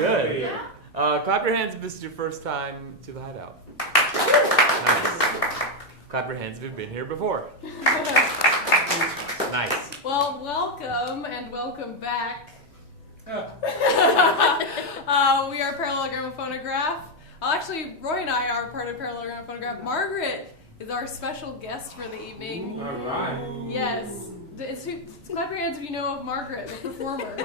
Good. Yeah. Clap your hands if this is your first time to the Hideout. Nice. Clap your hands if you've been here before. Nice. Well, welcome and welcome back. We are Parallelogram of Phonograph. Actually, Roy and I are part of Parallelogram of Phonograph. Margaret is our special guest for the evening. All right. Yes. Clap your hands if you know of Margaret, the performer.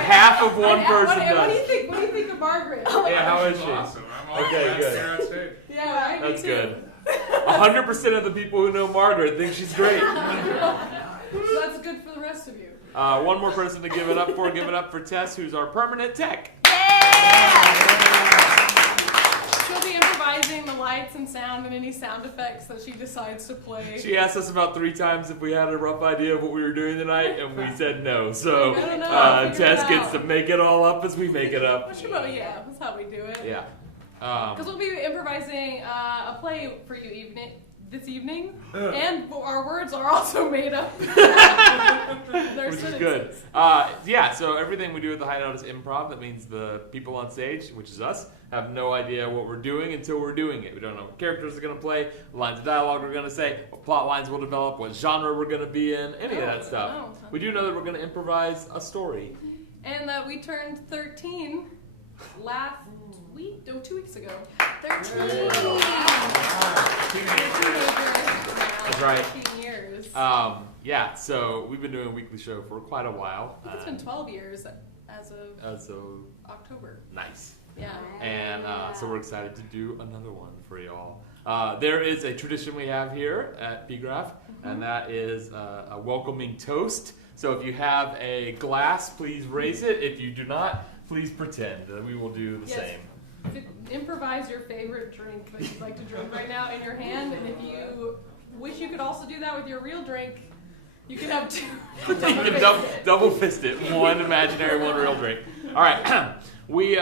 Half of one person does. What do you think of Margaret? Yeah, how is she? Awesome. I'm Okay, all good. on stage. Yeah, right. That's good. 100% of the people who know Margaret think she's great. So that's good for the rest of you. One more person to give it up for. Give it up for Tess, who's our permanent tech. She'll be improvising the lights and sound and any sound effects that she decides to play. She asked us about 3 times if we had a rough idea of what we were doing tonight, and we said no. So Tess gets to make it all up as we make it up. Yeah, that's how we do it. Yeah. Because we'll be improvising a play for you this evening, and our words are also made up. Which is good. So everything we do at the Hideout is improv. That means the people on stage, which is us, have no idea what we're doing until we're doing it. We don't know what characters are going to play, what lines of dialogue we're going to say, what plot lines we'll develop, what genre we're going to be in, any of that stuff. We do know that we're going to improvise a story. And that we turned 13 last week, 2 weeks ago. 13. That's right. 13 years. So we've been doing a weekly show for quite a while. I think it's been 12 years as of October. Nice. Yeah. And so we're excited to do another one for y'all. There is a tradition we have here at PGraph, and that is a welcoming toast. So if you have a glass, please raise it. If you do not, please pretend. We will do the same. Improvise your favorite drink that you'd like to drink right now in your hand, and if you wish you could also do that with your real drink, you can have 2. You can double fist it. One imaginary, one real drink. All right. We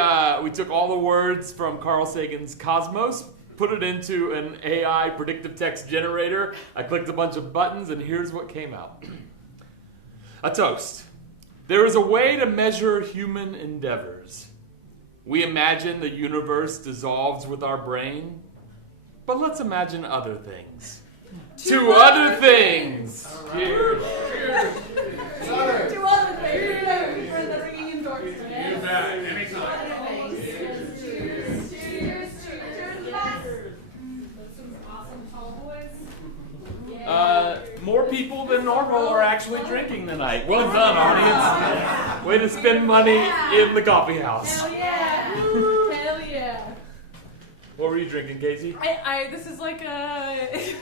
took all the words from Carl Sagan's Cosmos, put it into an AI predictive text generator. I clicked a bunch of buttons, and here's what came out. A toast. There is a way to measure human endeavors. We imagine the universe dissolves with our brain, but let's imagine other things. To other things! Cheers. Cheers. To other things! For the ringing endorsement. You bet. Anytime. Cheers. Cheers. Some awesome tall boys. More people than normal are actually drinking tonight. Well done, audience. Way to spend money in the coffee house. Hell yeah! Hell yeah! What were you drinking, Casey? This is like a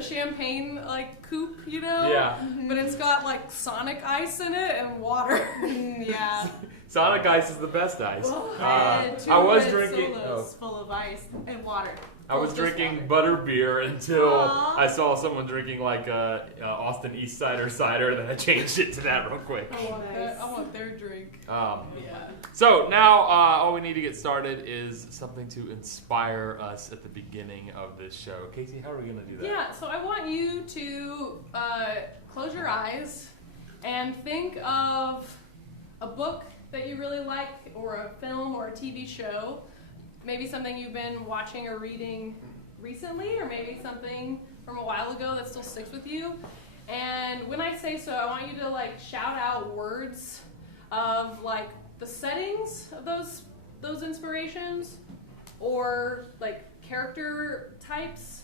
champagne coupe, you know? Yeah. But it's got like Sonic ice in it and water. Yeah. Sonic ice is the best ice. And 2 I was red drinking. sodas full of ice and water. I was drinking butter beer until I saw someone drinking Austin East Cider cider. Then I changed it to that real quick. I want their drink. Yeah. Yeah. So now all we need to get started is something to inspire us at the beginning of this show. Casey, how are we going to do that? Yeah, so I want you to close your eyes and think of a book that you really like, or a film or a TV show. Maybe something you've been watching or reading recently, or maybe something from a while ago that still sticks with you. And when I say so, I want you to shout out words of the settings of those inspirations, or character types.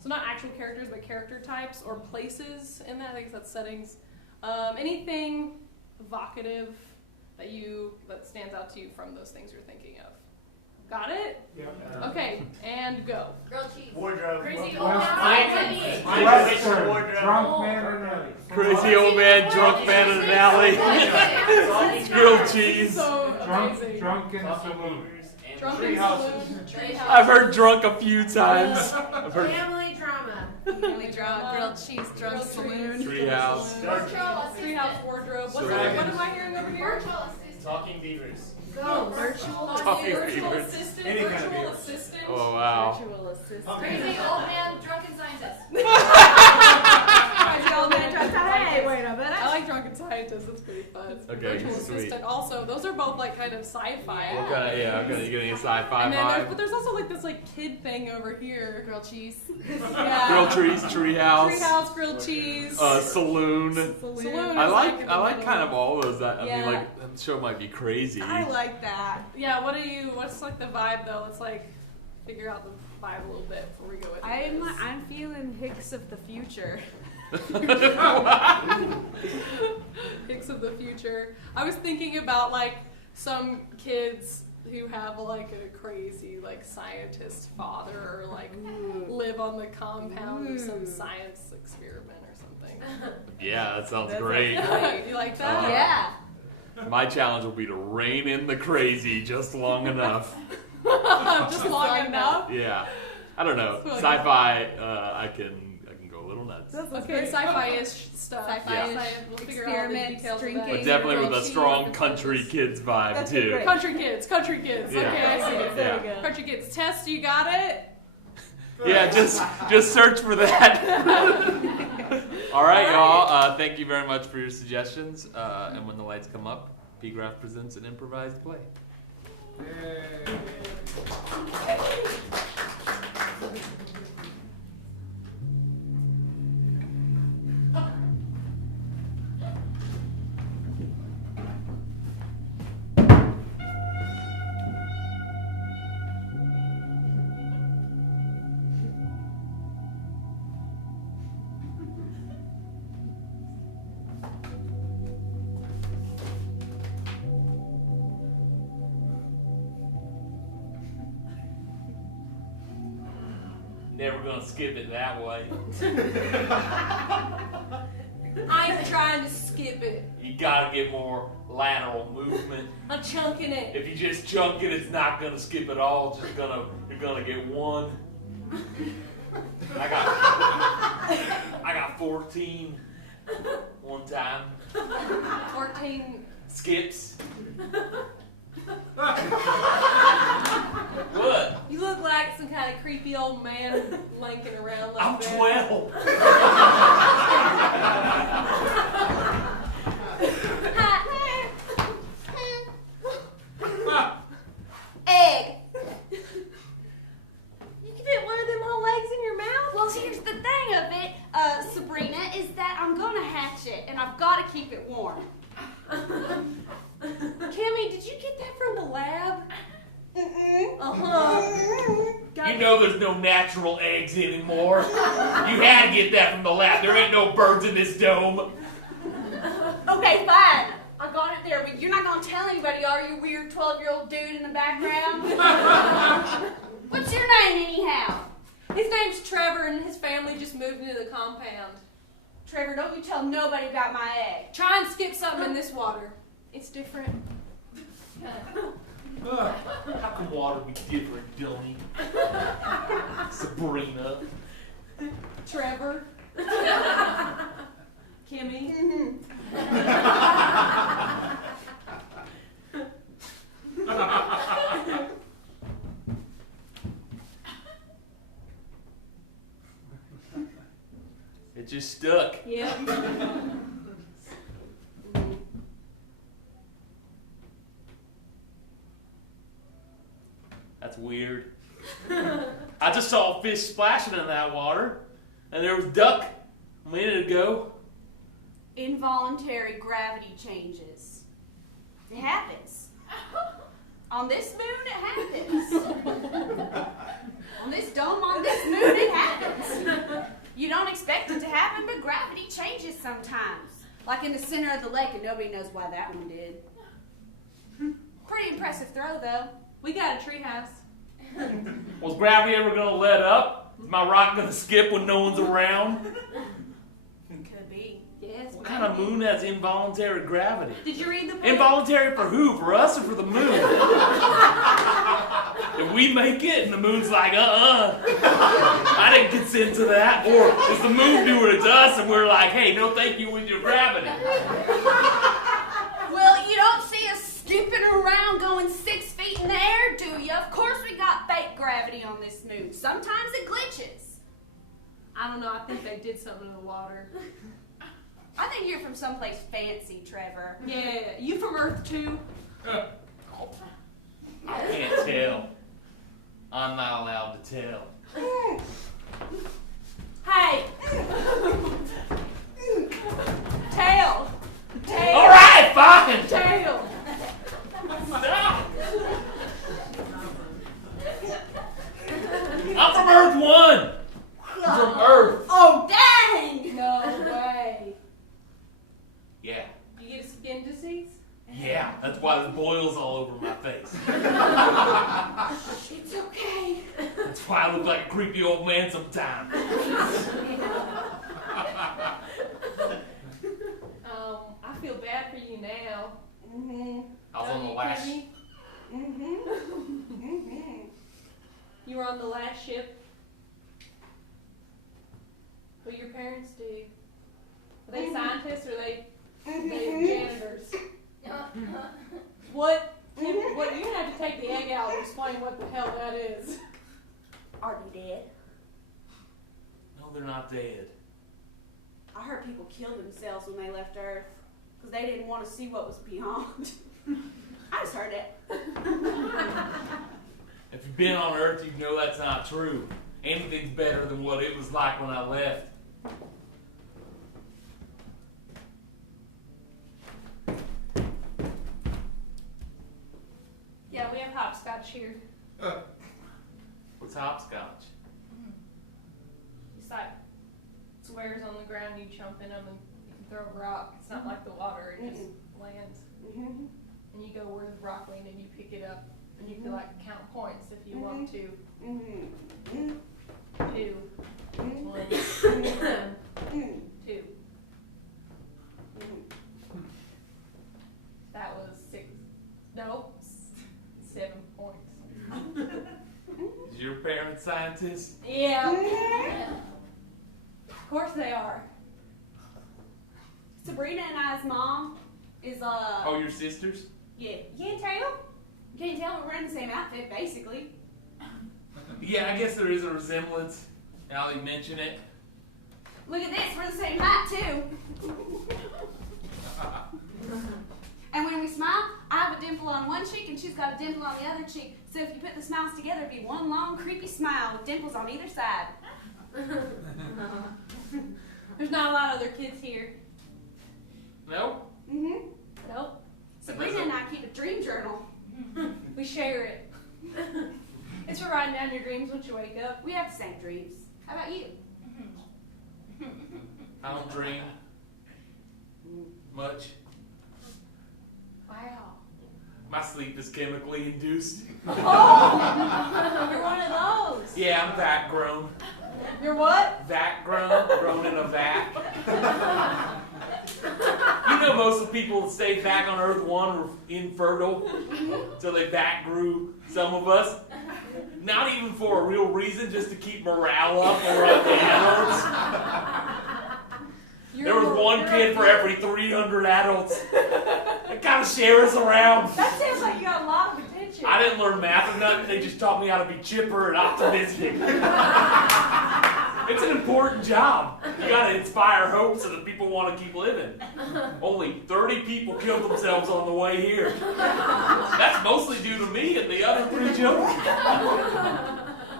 So not actual characters, but character types or places in that. I think that's settings. Anything evocative that stands out to you from those things you're thinking of. Got it? Yeah. Okay, and go. Grilled cheese. Wardrobe. Crazy Well, old man. Western. Drunk man in an alley. Crazy old man, drunk man in an alley. Grilled cheese. So amazing. Drunk in a saloon. Drunk Tree in houses. saloon, tree house. I've heard drunk a few times. I've heard Family drama. Family drama, grilled cheese, drunk saloon. treehouse. Treehouse wardrobe. What am I hearing over here? Talking beavers. Go. Virtual Talking Virtual beavers. assistant. Any kind of Virtual beaver. assistant. Oh wow. Virtual assistant. Crazy old man, drunken scientist. Crazy old man drunk. Hey, wait a minute. I like drunk Drunken Scientist. That's pretty fun. Okay, Virtual sweet. Assistant. Also, those are both like kind of sci-fi. What kind of, yeah, okay, you getting a sci-fi And then vibe? there's also like this like kid thing over here. Grilled cheese. Yeah. Grilled trees, treehouse, Treehouse, grilled cheese. saloon. Saloon. I is, like in the I like middle. kind of all those. That I mean, Yeah. like that show might be crazy. I like that. Yeah. What's like the vibe though? Let's like figure out the vibe a little bit before we go into this. I'm feeling Hicks of the future. Hicks of the future. I was thinking about like some kids who have like a crazy like scientist father or like live on the compound of some science experiment or something. Yeah, that sounds That great. sounds great. You like that? Yeah. My challenge will be to rein in the crazy just long enough. Just long enough. Yeah, I don't know. That's Sci-fi, I can go a little nuts. Okay, sci-fi-ish stuff. Sci-fi-ish, We'll figure out all the experiments, details of drinking. that. But definitely with a Grilled strong cheese, country kids vibe That's too. great. Country kids. Yeah. Okay, I see it. Yeah. There we go. Country kids. Test, you got it? Yeah, just search for that. All right, y'all. Thank you very much for your suggestions. And when the lights come up, PGraph presents an improvised play. Never gonna skip it that way. I'm trying to skip it. You gotta get more lateral movement. I'm chunking it. If you just chunk it, it's not gonna skip at all. You're gonna get one. I got 14 one time. 14. Skips. What? You look like some kind of creepy old man lanking around like I'm that. 12. Egg. You can fit one of them whole legs in your mouth? Well, here's the thing of it, Sabrina, is that I'm gonna hatch it, and I've got to keep it warm. Kimmy, did you get that from the lab? You know there's no natural eggs anymore. You had to get that from the lab. There ain't no birds in this dome. Okay, fine. I got it there, but you're not gonna tell anybody, are you, weird 12-year-old dude in the background? What's your name, anyhow? His name's Trevor, and his family just moved into the compound. Trevor, don't you tell nobody about my egg. Try and skip something in this water. It's different. How can water be different, dummy? Sabrina. Trevor. Kimmy. It just stuck. Yep. That's weird. I just saw a fish splashing in that water, and there was a duck a minute ago. Involuntary gravity changes. It happens. On this moon, it happens. On this dome, on this moon, it happens. You don't expect it to happen, but gravity changes sometimes. Like in the center of the lake, and nobody knows why that one did. Pretty impressive throw, though. We got a treehouse. Was gravity ever gonna let up? Is my rock gonna skip when no one's around? Could be. Yes. What kind of moon has involuntary gravity? Did you read the book? Involuntary for who? For us or for the moon? If we make it and the moon's like, I didn't consent to that. Or is the moon doing it to us and we're like, hey, no thank you with your gravity? Well, you don't see us skipping around going 6 feet in the air, do you? Of course we got fake gravity on this moon. Sometimes it glitches. I don't know. I think they did something in the water. I think you're from someplace fancy, Trevor. Yeah, you from Earth too? I can't tell. I'm not allowed to tell. Hey! Tail! Tail! All right, fine. Tail! Stop. I'm from Earth 1. I'm from Earth. Oh, dang! No way. Yeah. You get a skin disease? Yeah, that's why there's boils all over my face. It's okay. That's why I look like a creepy old man sometimes. I feel bad for you now. Mm-hmm. I was on the Don't you, last. Timmy? Mm-hmm. You were on the last ship. What do your parents do? Are they scientists or are they janitors? What? Tim, what? You have to take the egg out and explain what the hell that is. Are they dead? No, they're not dead. I heard people kill themselves when they left Earth because they didn't want to see what was beyond. I just heard it. If you've been on Earth, you know that's not true. Anything's better than what it was like when I left. Yeah, we have hopscotch here. What's hopscotch? It's like squares on the ground, you jump in them and you can throw a rock. It's not like the water, it just lands. Mm-hmm. And you go where the rock landed and you pick it up. And you can like count points if you want to. Mm-hmm. 2, 1, 2. That was 6. No, 7 points. Is your parents scientists? Yeah. Of course they are. Sabrina and I's mom is Oh, your sisters? yeah. You can't tell? You can't tell we're wearing the same outfit, basically. Yeah, I guess there is a resemblance. Now they mention it. Look at this, we're the same height too. And when we smile, I have a dimple on one cheek and she's got a dimple on the other cheek. So if you put the smiles together, it'd be one long, creepy smile with dimples on either side. There's not a lot of other kids here. No? Mm-hmm. Nope. Sabrina and I keep a dream journal. We share it. It's for writing down your dreams once you wake up. We have the same dreams. How about you? I don't dream much. Wow. My sleep is chemically induced. Oh, you're one of those. Yeah, I'm vat grown. You're what? Vat grown, grown in a vat. You know most of the people that stayed back on Earth 1 were infertile, so they vat grew some of us. Not even for a real reason, just to keep morale up around the adults. There was one kid for every 300 adults. They kind of share us around. That sounds like you got a lot of attention. I didn't learn math or nothing. They just taught me how to be chipper and optimistic. It's an important job. You got to inspire hope so that people want to keep living. Only 30 people killed themselves on the way here. That's mostly due to me and the other 3 children.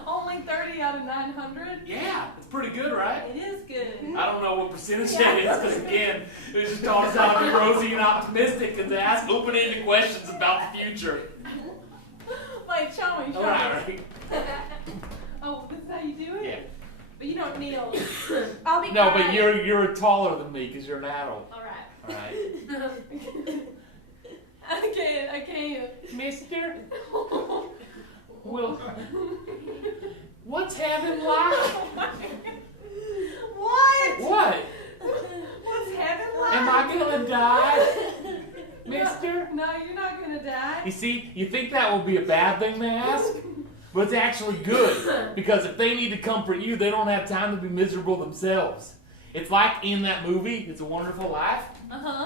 Only 30 out of 900? Yeah, it's pretty good, right? It is good. I don't know what percentage that is, because again, it just taught us how to be rosy and optimistic and to ask open-ended questions about the future. Wait, show me. All right. Oh, this is how you do it? Yeah. But you don't kneel. I'll be No, quiet. but you're taller than me because you're an adult. All right. All right. I can't. Mister? Well, what's heaven like? What? What? What's heaven like? Am I gonna die, mister? No, you're not gonna die. You see, you think that would be a bad thing to ask? But it's actually good, because if they need to comfort you, they don't have time to be miserable themselves. It's like in that movie, It's a Wonderful Life,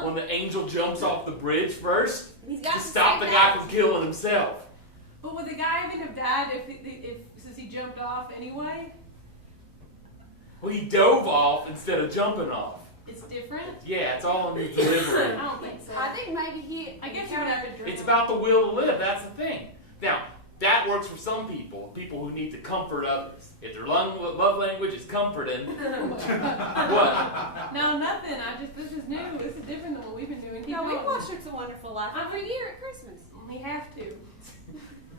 when the angel jumps off the bridge first He's got to stop the guy from killing himself. But would the guy even have died since he jumped off anyway? Well, he dove off instead of jumping off. It's different? Yeah, it's all in the delivery. I don't think so. I think maybe I guess you would have to drill. It's about the will to live. That's the thing. Now, that works for some people who need to comfort others. If their love language is comforting, what? No, nothing. This is new. This is different than what we've been doing. No, we going. watched It's a Wonderful Life every year at Christmas. We have to.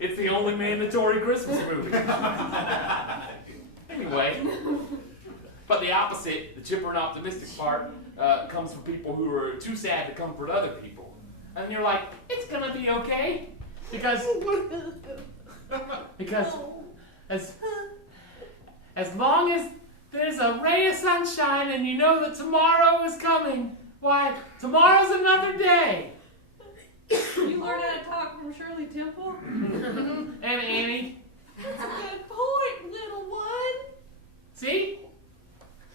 It's the only mandatory Christmas movie. Anyway, but the opposite, the chipper and optimistic part, comes from people who are too sad to comfort other people. And you're like, it's gonna be okay. Because as long as there's a ray of sunshine and you know that tomorrow is coming, why, tomorrow's another day. You learned how to talk from Shirley Temple? And Annie, That's a good point, little one. see?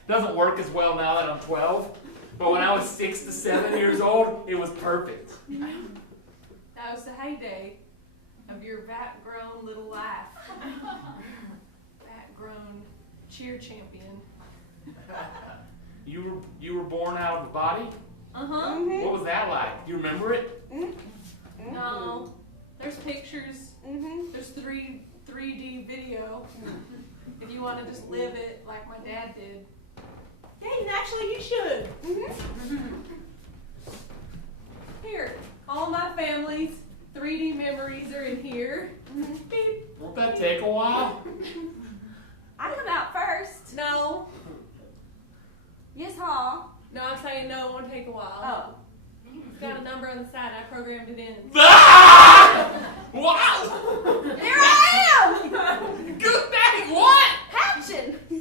Doesn't work as well now that I'm 12. But when I was 6 to 7 years old, it was perfect. That was the heyday of your vat-grown little life. Vat-grown cheer champion. You were born out of a body? Uh-huh. What was that like? You remember it? No. There's pictures. Mm-hmm. There's 3D video. If you want to just live it like my dad did. Dang, actually, you should. Here, all my family's 3D memories are in here. Beep. Won't that take a while? I come out first. No. Yes, Ha. No, I'm saying no, it won't take a while. Oh. It's got a number on the side. I programmed it in. Ah! Wow! Here I am! Good dang, what? Action! I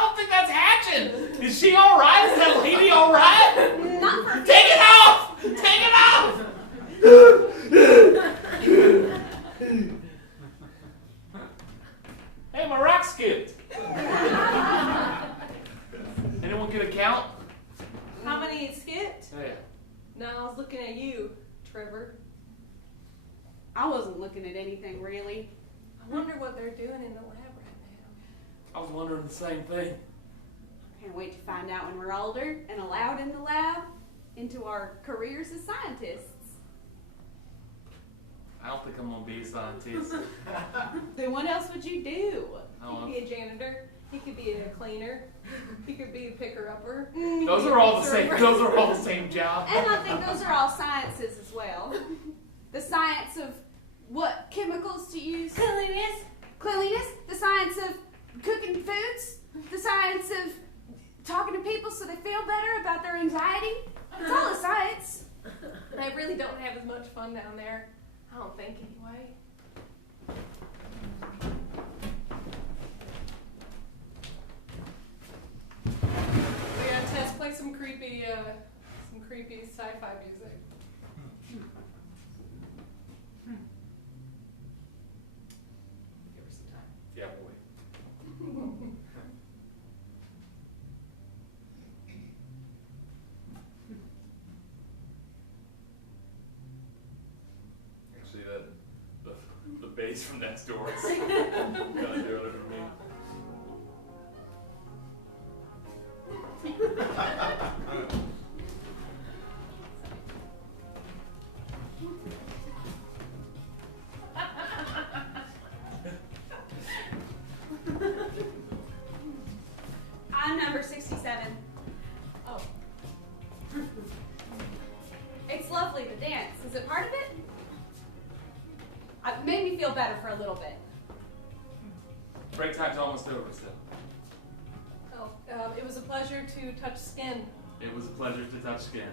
don't think that's hatching. Is she alright? Is that lady alright? Not for Take it off! Take it off! Hey, my rock skipped. Anyone get a count? How many skipped? Yeah. No, I was looking at you, Trevor. I wasn't looking at anything really. I wonder what they're doing in the lab right now. I was wondering the same thing. Can't wait to find out when we're older and allowed in the lab into our careers as scientists. I don't think I'm gonna be a scientist. Then what else would you do? He could be a janitor. He could be a cleaner. He could be a picker-upper. Those are all the same. Those are all the same job. And I think those are all sciences as well. The science of what chemicals to use. Cleanliness. The science of cooking foods. The science of talking to people so they feel better about their anxiety. It's all a science. They really don't have as much fun down there. I don't think anyway. We gotta test play some creepy sci-fi music. Give her some time. Yeah, boy. See that? The bass from next door. It's kind of doing it for me. I'm number 67. Oh, It's lovely to dance. Is it part of it? It made me feel better for a little bit. Break time's almost over, so it was a pleasure to touch skin. it was a pleasure to touch skin.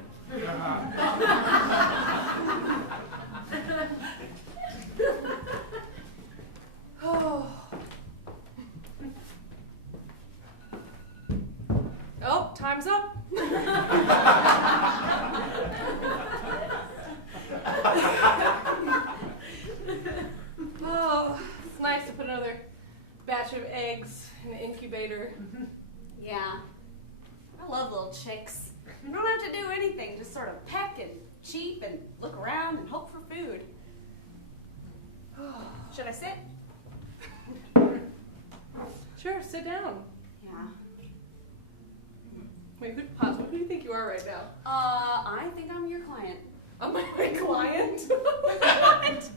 Oh, time's up. Oh, it's nice to put another batch of eggs in the incubator. Yeah. I love little chicks. You don't have to do anything. Just sort of peck and cheep and look around and hope for food. Should I sit? Sure, sit down. Yeah. Wait, who do you think you are right now? I think I'm your client. Am I my client? What?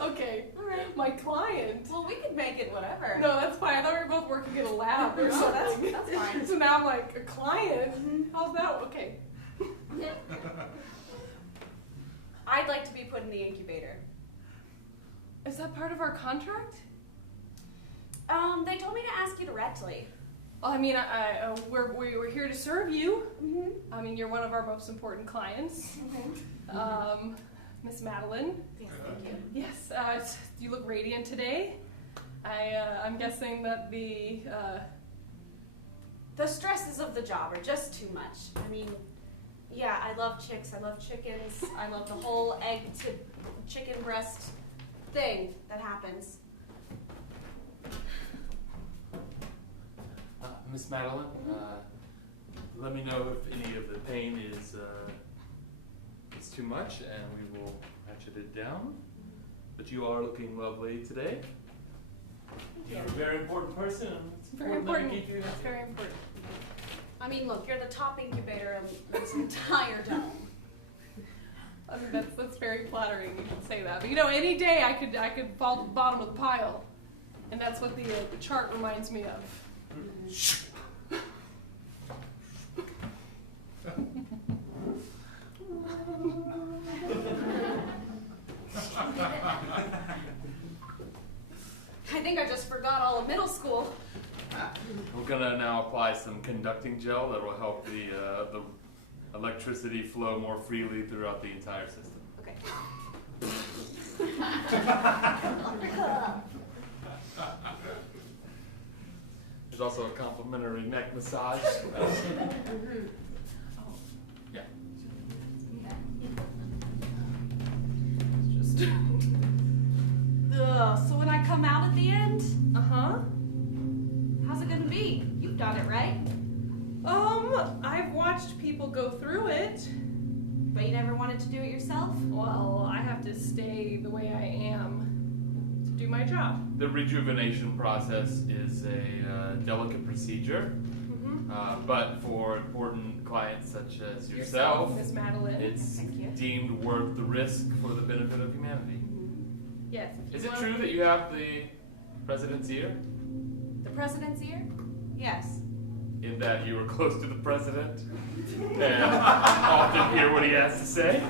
Okay. All right. My client? Well, we could make it whatever. No, that's fine. I thought we were both working in a lab or No, something. that's fine. So now I'm like, a client? How's that? Okay. I'd like to be put in the incubator. Is that part of our contract? They told me to ask you directly. Well, I mean, we're here to serve you. Mm-hmm. I mean, you're one of our most important clients. Miss Madeline. Yes, thank you. Yes, you look radiant today. I'm guessing that the stresses of the job are just too much. I mean, yeah, I love chicks. I love chickens. I love the whole egg to chicken breast thing that happens. Miss Madeline, let me know if any of the pain is too much, and we will ratchet it down. But you are looking lovely today. You're a very important person. It's very important. important. That we keep you It's very important. I mean, look, you're the top incubator of this entire dome. I mean, that's very flattering. You can say that, but you know, any day I could fall to the bottom of the pile, and that's what the chart reminds me of. I think I just forgot all of middle school. We're gonna now apply some conducting gel that will help the electricity flow more freely throughout the entire system. Okay. There's also a complimentary neck massage. Yeah. Just. Ugh, so when I come out at the end, how's it gonna be? You've done it, right? I've watched people go through it. But you never wanted to do it yourself? Well, I have to stay the way I am to do my job. The rejuvenation process is a delicate procedure, but for important clients such as yourself, Miss Madeline. it's Thank you. deemed worth the risk for the benefit of humanity. Yes. If Is you it want- true that you have the president's ear? The president's ear? Yes. In that you were close to the president and often hear what he has to say?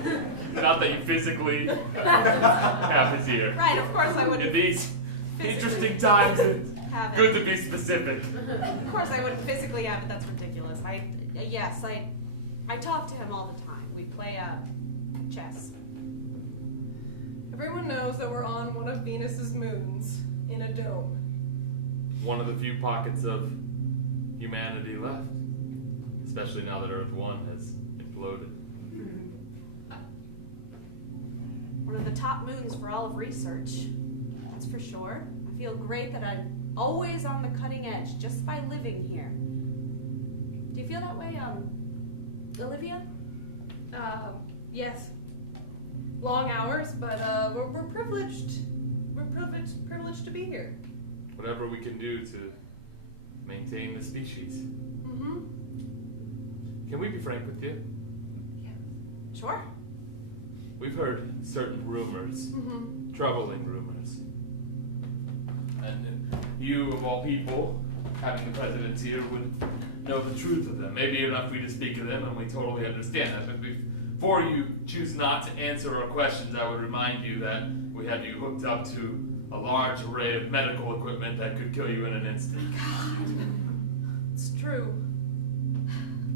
Not that you physically have his ear. Right, of course I wouldn't In these interesting times, it's have it. good to be specific. Of course I wouldn't physically have it, that's ridiculous. I talk to him all the time. We play chess. Everyone knows that we're on one of Venus's moons in a dome. One of the few pockets of humanity left, especially now that Earth 1 has imploded. One of the top moons for all of research. That's for sure. I feel great that I'm always on the cutting edge just by living here. Do you feel that way, Olivia? Yes. Long hours, but we're privileged. We're privileged to be here. Whatever we can do to maintain the species. Can we be frank with you? Sure. We've heard certain rumors, troubling rumors. And you, of all people, having the president's ear, would know the truth of them. Maybe enough for you to speak of them, and we totally understand that. But before you choose not to answer our questions, I would remind you that we have you hooked up to a large array of medical equipment that could kill you in an instant. It's true.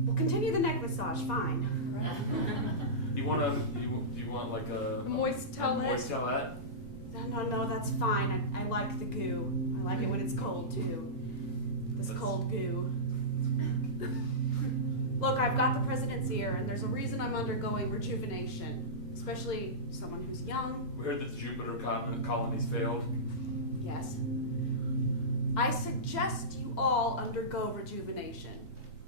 We'll continue the neck massage, fine. You want like a Moist towelette. moist towelette? No, that's fine. I like the goo. I like it when it's cold, too. This cold goo. Look, I've got the president's ear, and there's a reason I'm undergoing rejuvenation. Especially someone who's young. We heard that the Jupiter colonies failed. Yes. I suggest you all undergo rejuvenation.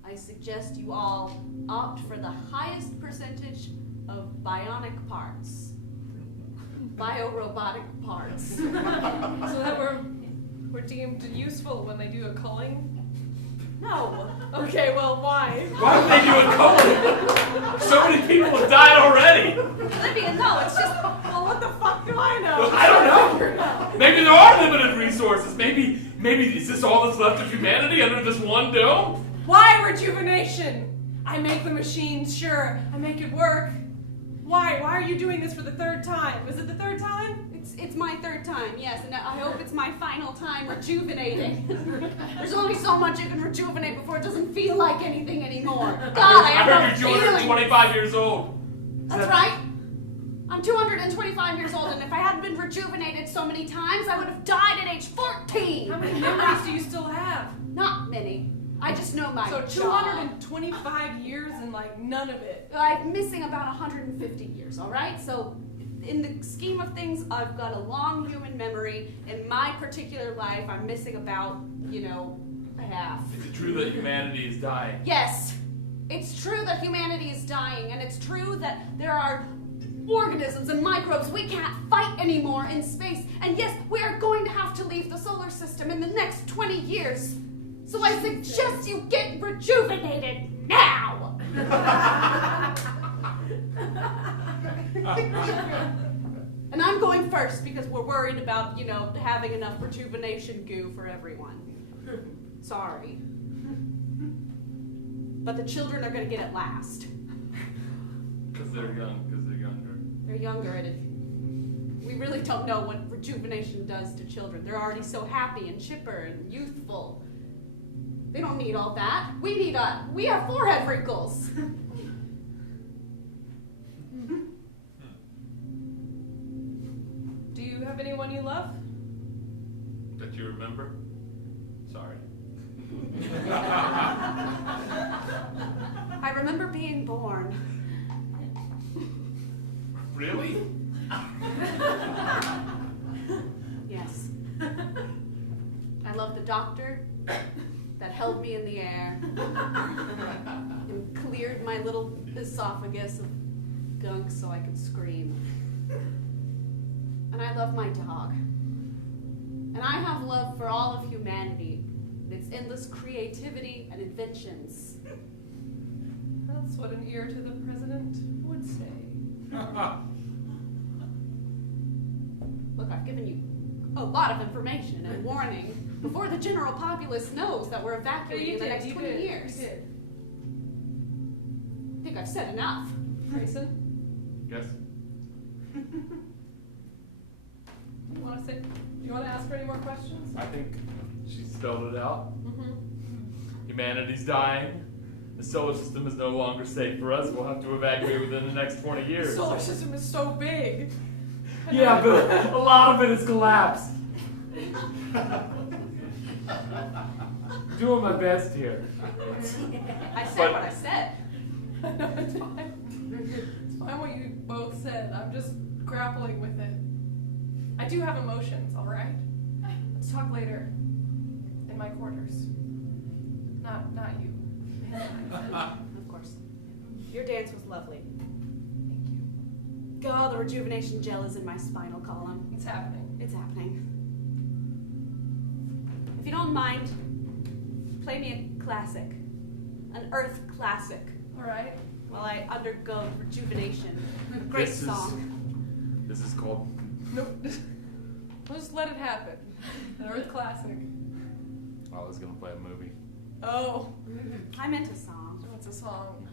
I suggest you all opt for the highest percentage of bionic parts. Biorobotic parts. So that we're deemed useful when they do a culling. No. Okay, well, why? Why would they do a colon? So many people have died already. Olivia, no, it's just. Well, what the fuck do I know? I don't know. Maybe there are limited resources. Maybe is this all that's left of humanity under this one dome? Why rejuvenation? I make the machines, sure. I make it work. Why? Why are you doing this for the third time? Is it the third time? It's my third time, yes, and I hope it's my final time rejuvenating. There's only so much you can rejuvenate before it doesn't feel like anything anymore. God, I I heard have you're no feeling. 225 years old. That's right. I'm 225 years old, and if I hadn't been rejuvenated so many times, I would have died at age 14. How many memories do you still have? Not many. I just know my So job. 225 years and like none of it. I'm missing about 150 years, all right? So in the scheme of things, I've got a long human memory. In my particular life, I'm missing about, half. Is it true that humanity is dying? Yes, it's true that humanity is dying, and it's true that there are organisms and microbes we can't fight anymore in space. And yes, we are going to have to leave the solar system in the next 20 years. So I suggest you get rejuvenated now! And I'm going first because we're worried about, having enough rejuvenation goo for everyone. Sorry. But the children are going to get it last. Because they're young, because they're younger. They're younger, and we really don't know what rejuvenation does to children. They're already so happy and chipper and youthful. They don't need all that. We have forehead wrinkles. Do you have anyone you love? That you remember? Sorry. I remember being born. Really? Yes. I love the doctor that held me in the air and cleared my little esophagus of gunk so I could scream. And I love my dog. And I have love for all of humanity, its endless creativity and inventions. That's what an ear to the president would say. Look, I've given you a lot of information and warning before the general populace knows that we're evacuating in the next 20 years. You did. I think I've said enough. Grayson, Yes? you want to ask her any more questions? I think she spelled it out. Mm-hmm. Humanity's dying. The solar system is no longer safe for us. We'll have to evacuate within the next 20 The years. solar system is so big. Yeah, but a lot of it has collapsed. Doing my best here. I said But- what I said. No, it's fine. It's fine what you both said. I'm just grappling with it. I do have emotions, all right? Let's talk later. In my quarters. Not you. Of course. Your dance was lovely. Thank you. God, the rejuvenation gel is in my spinal column. It's happening. It's happening. If you don't mind, play me a classic. An Earth classic. All right. While I undergo rejuvenation. Great This is- song. This is called. Nope. We'll just let it happen. An Earth classic. I was gonna play a movie. Oh. I meant a song. What's a song?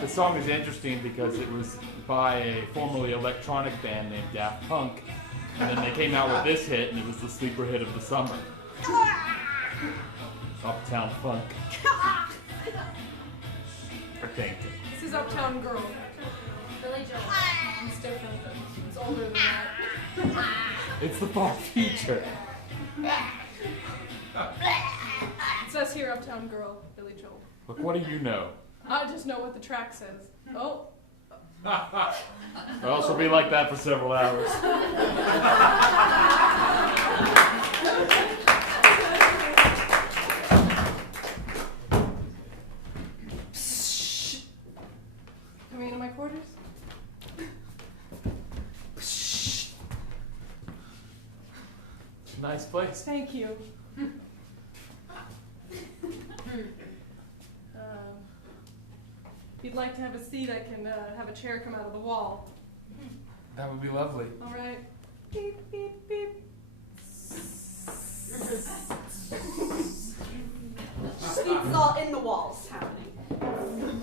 The song is interesting because it was by a formerly electronic band named Daft Punk, and then they came out with this hit, and it was the sleeper hit of the summer. Uptown Funk. I think. This is Uptown Girl. Billy Joel. It's different. It's older than that. It's the far future. It says here Uptown Girl, Billy Joel. Look, what do you know? I just know what the track says. Oh. Well, she'll be like that for several hours. me into my quarters? Nice place. Thank you. If you'd like to have a seat, I can have a chair come out of the wall. That would be lovely. All right. Beep, beep, beep. It's all in the walls happening.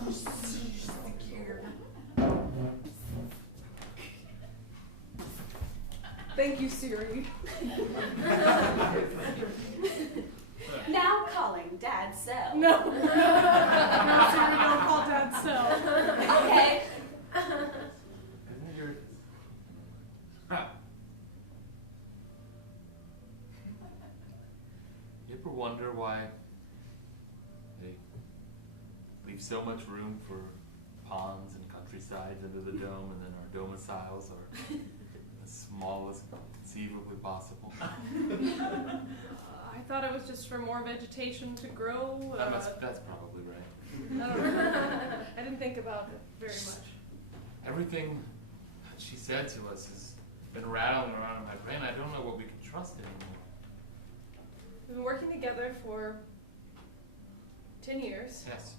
Thank you, Siri. Now calling Dad's cell. No. No, Siri, don't call Dad's cell. Okay. Isn't your... You ever wonder why they leave so much room for ponds and countrysides under the dome, and then our domiciles are as small as conceivably possible? I thought it was just for more vegetation to grow. That's probably right. I don't know. I didn't think about it very much. Everything that she said to us has been rattling around in my brain. I don't know what we can trust anymore. We've been working together for 10 years. Yes,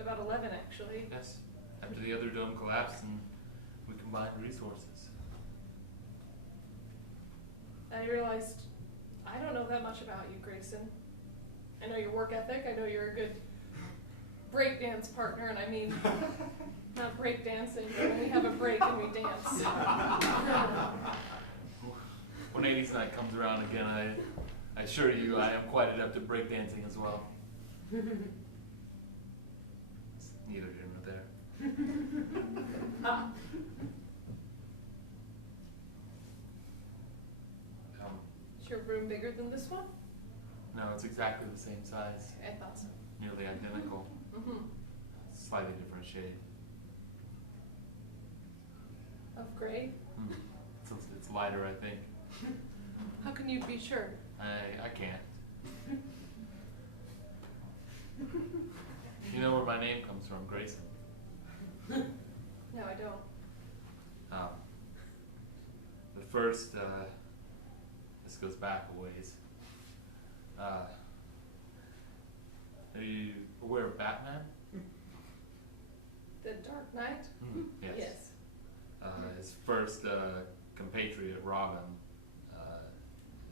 About 11, actually. yes. After the other dome collapsed and we combined resources. I realized I don't know that much about you, Grayson. I know your work ethic. I know you're a good breakdance partner, and I mean not break dancing, but when we have a break and we dance. When 80s night comes around again, I assure you I am quite adept at breakdancing as well. It's neither here nor there. Is your room bigger than this one? No, it's exactly the same size. I thought so. Nearly identical. Mm-hmm. Slightly different shade. Of gray? It's lighter, I think. How can you be sure? I can't. You know where my name comes from, Grayson? No, I don't. The first, this goes back a ways. Are you aware of Batman? The Dark Knight? Yes. His first compatriot, Robin,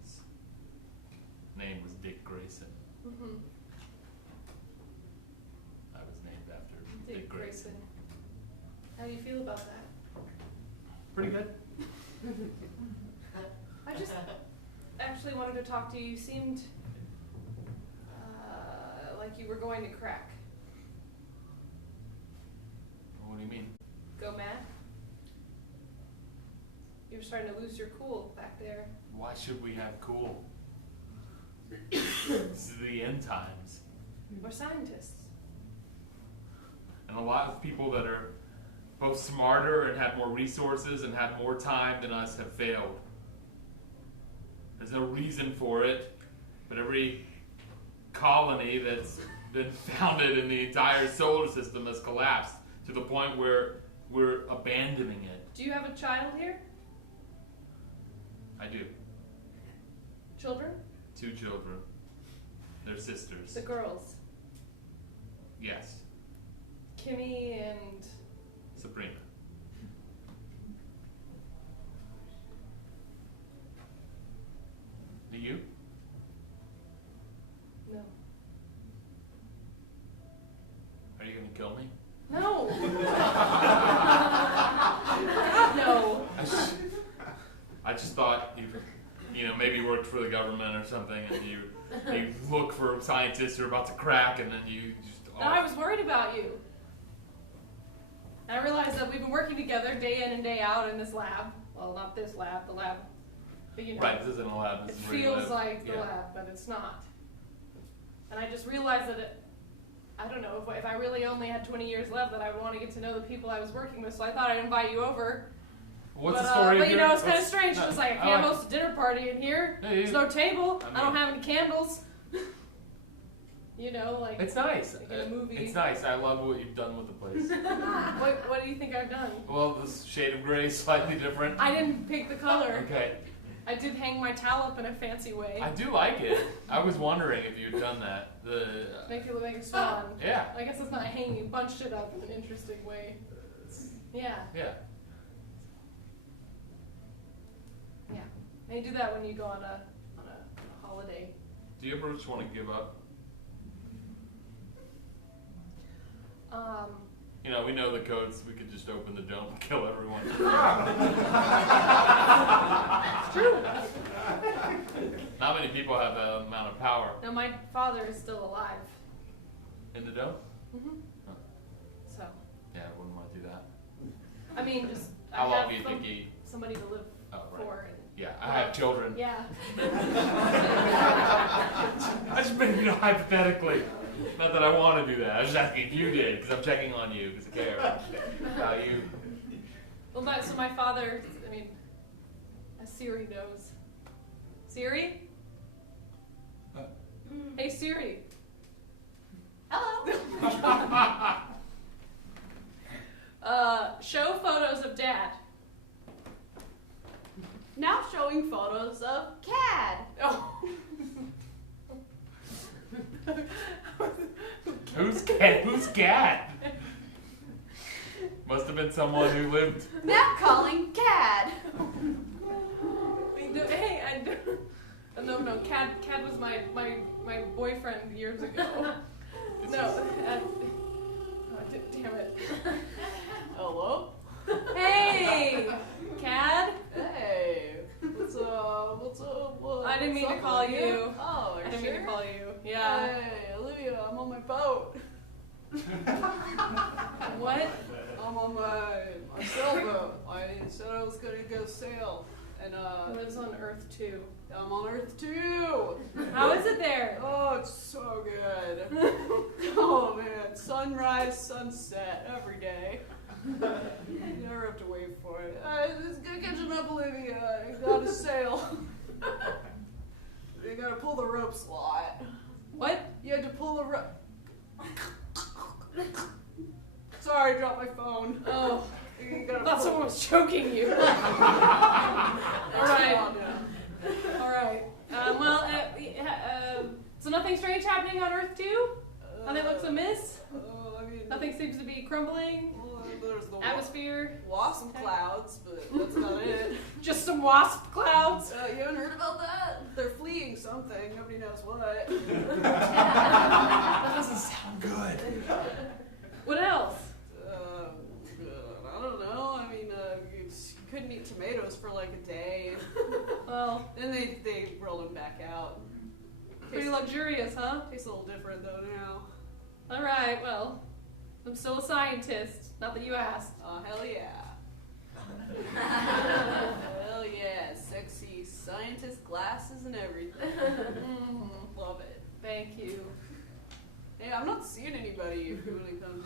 his name was Dick Grayson. Mm-hmm. I was named after Dick Grayson. How do you feel about that? Pretty good. I just actually wanted to talk to you. You seemed like you were going to crack. What do you mean? Go mad? You were starting to lose your cool back there. Why should we have cool? This is the end times. We're scientists. And a lot of people that are both smarter and have more resources and have more time than us have failed. There's no reason for it, but every colony that's been founded in the entire solar system has collapsed to the point where we're abandoning it. Do you have a child here? I do. Children? 2 children. They're sisters. The girls. Yes. Kimmy and... Sabrina. Do you? No. Are you gonna kill me? No! God, no! I just thought you know, maybe you worked for the government or something, and you look for scientists who are about to crack, and then you just. Oh. No, I was worried about you. And I realized that we've been working together day in and day out in this lab. Well, not this lab, the lab. But you know, Right, this isn't a lab. This it is where you feels live. like the Yeah. lab, but it's not. And I just realized that I don't know, if I really only had 20 years left, that I would want to get to know the people I was working with, so I thought I'd invite you over. What's but, the story? but you know, it's kind of What's- strange. no, It's like, I I can't like- host a dinner party in here. Hey, There's no table. I I don't mean- have any candles. You know, like It's nice. Like in a movie. It's nice. I love what you've done with the place. Well, What do you think I've done? Well, this shade of gray is slightly different. I didn't pick the color. Okay. I did hang my towel up in a fancy way. I do like it. I was wondering if you'd done that. Make it look like a swan. Yeah. I guess it's not hanging. You bunched it up in an interesting way. Yeah. Yeah. Yeah. They do that when you go on a holiday. Do you ever just want to give up? You know, we know the codes. We could just open the dome and kill everyone. It's true. Not many people have that amount of power. Now my father is still alive. In the dome? Mm-hmm. Huh. So, Yeah, I wouldn't want to do that. I mean, just How I long have do you think he... somebody to live Oh, right. for. And, Yeah, I have children. yeah. I just mean, hypothetically. Not that I want to do that. I was just asking if you did, because I'm checking on you, because I care about you. Well, so my father, I mean, as Siri knows. Siri? Hey Siri. Hello. Show photos of Dad. Now showing photos of CAD. Oh. Who's cat? Must have been someone who lived. Now calling CAD. Hey, no, Cad was my boyfriend years ago. No, damn it. Hello. Hey, Cad. Hey. What's up? I didn't mean to call you. Oh, I didn't mean to call you. Yeah. Hey, Olivia, I'm on my boat. What? I'm on my sailboat. I said I was gonna go sail, and It was on Earth 2. I'm on Earth too. How is it there? Oh, it's so good. Oh man, sunrise, sunset every day. You never have to wait for it. It's good catching up, Olivia. I gotta sail. You gotta pull the ropes a lot. What? You had to pull the rope. Sorry, I dropped my phone. Oh, You I gotta thought pull- someone was choking you. All right. All right. So nothing strange happening on Earth 2? Nothing looks amiss? I mean, Nothing seems to be crumbling? well, there's the Atmosphere? wasp clouds, but that's not it. Just some wasp clouds? You haven't heard about that? They're fleeing something. Nobody knows what. That doesn't sound good. What else? I don't know. I mean, you couldn't eat tomatoes for like a day. Well, Then they roll them back out. pretty luxurious, huh? Tastes a little different though now. All right, well, I'm still a scientist. Not that you asked. Oh, hell yeah. Hell yeah. Sexy scientist glasses and everything. Love it. Thank you. Hey, I'm not seeing anybody if you want to come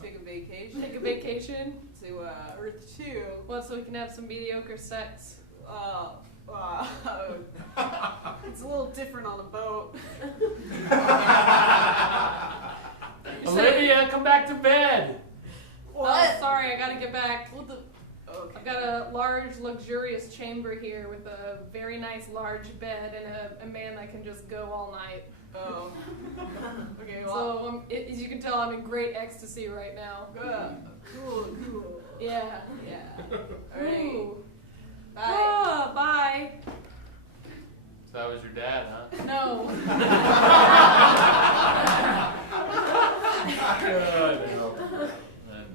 take a vacation. Take a vacation? To Earth 2. What, so we can have some mediocre sex? It's a little different on a boat. Olivia, come back to bed. Oh, sorry, I gotta get back. What the? Okay. I've got a large, luxurious chamber here with a very nice large bed and a man that can just go all night. Oh. Okay, well. So, as you can tell, I'm in great ecstasy right now. Cool. Yeah. Yeah. Alright. Ooh. Bye. Ah, bye. So that was your dad, huh? No.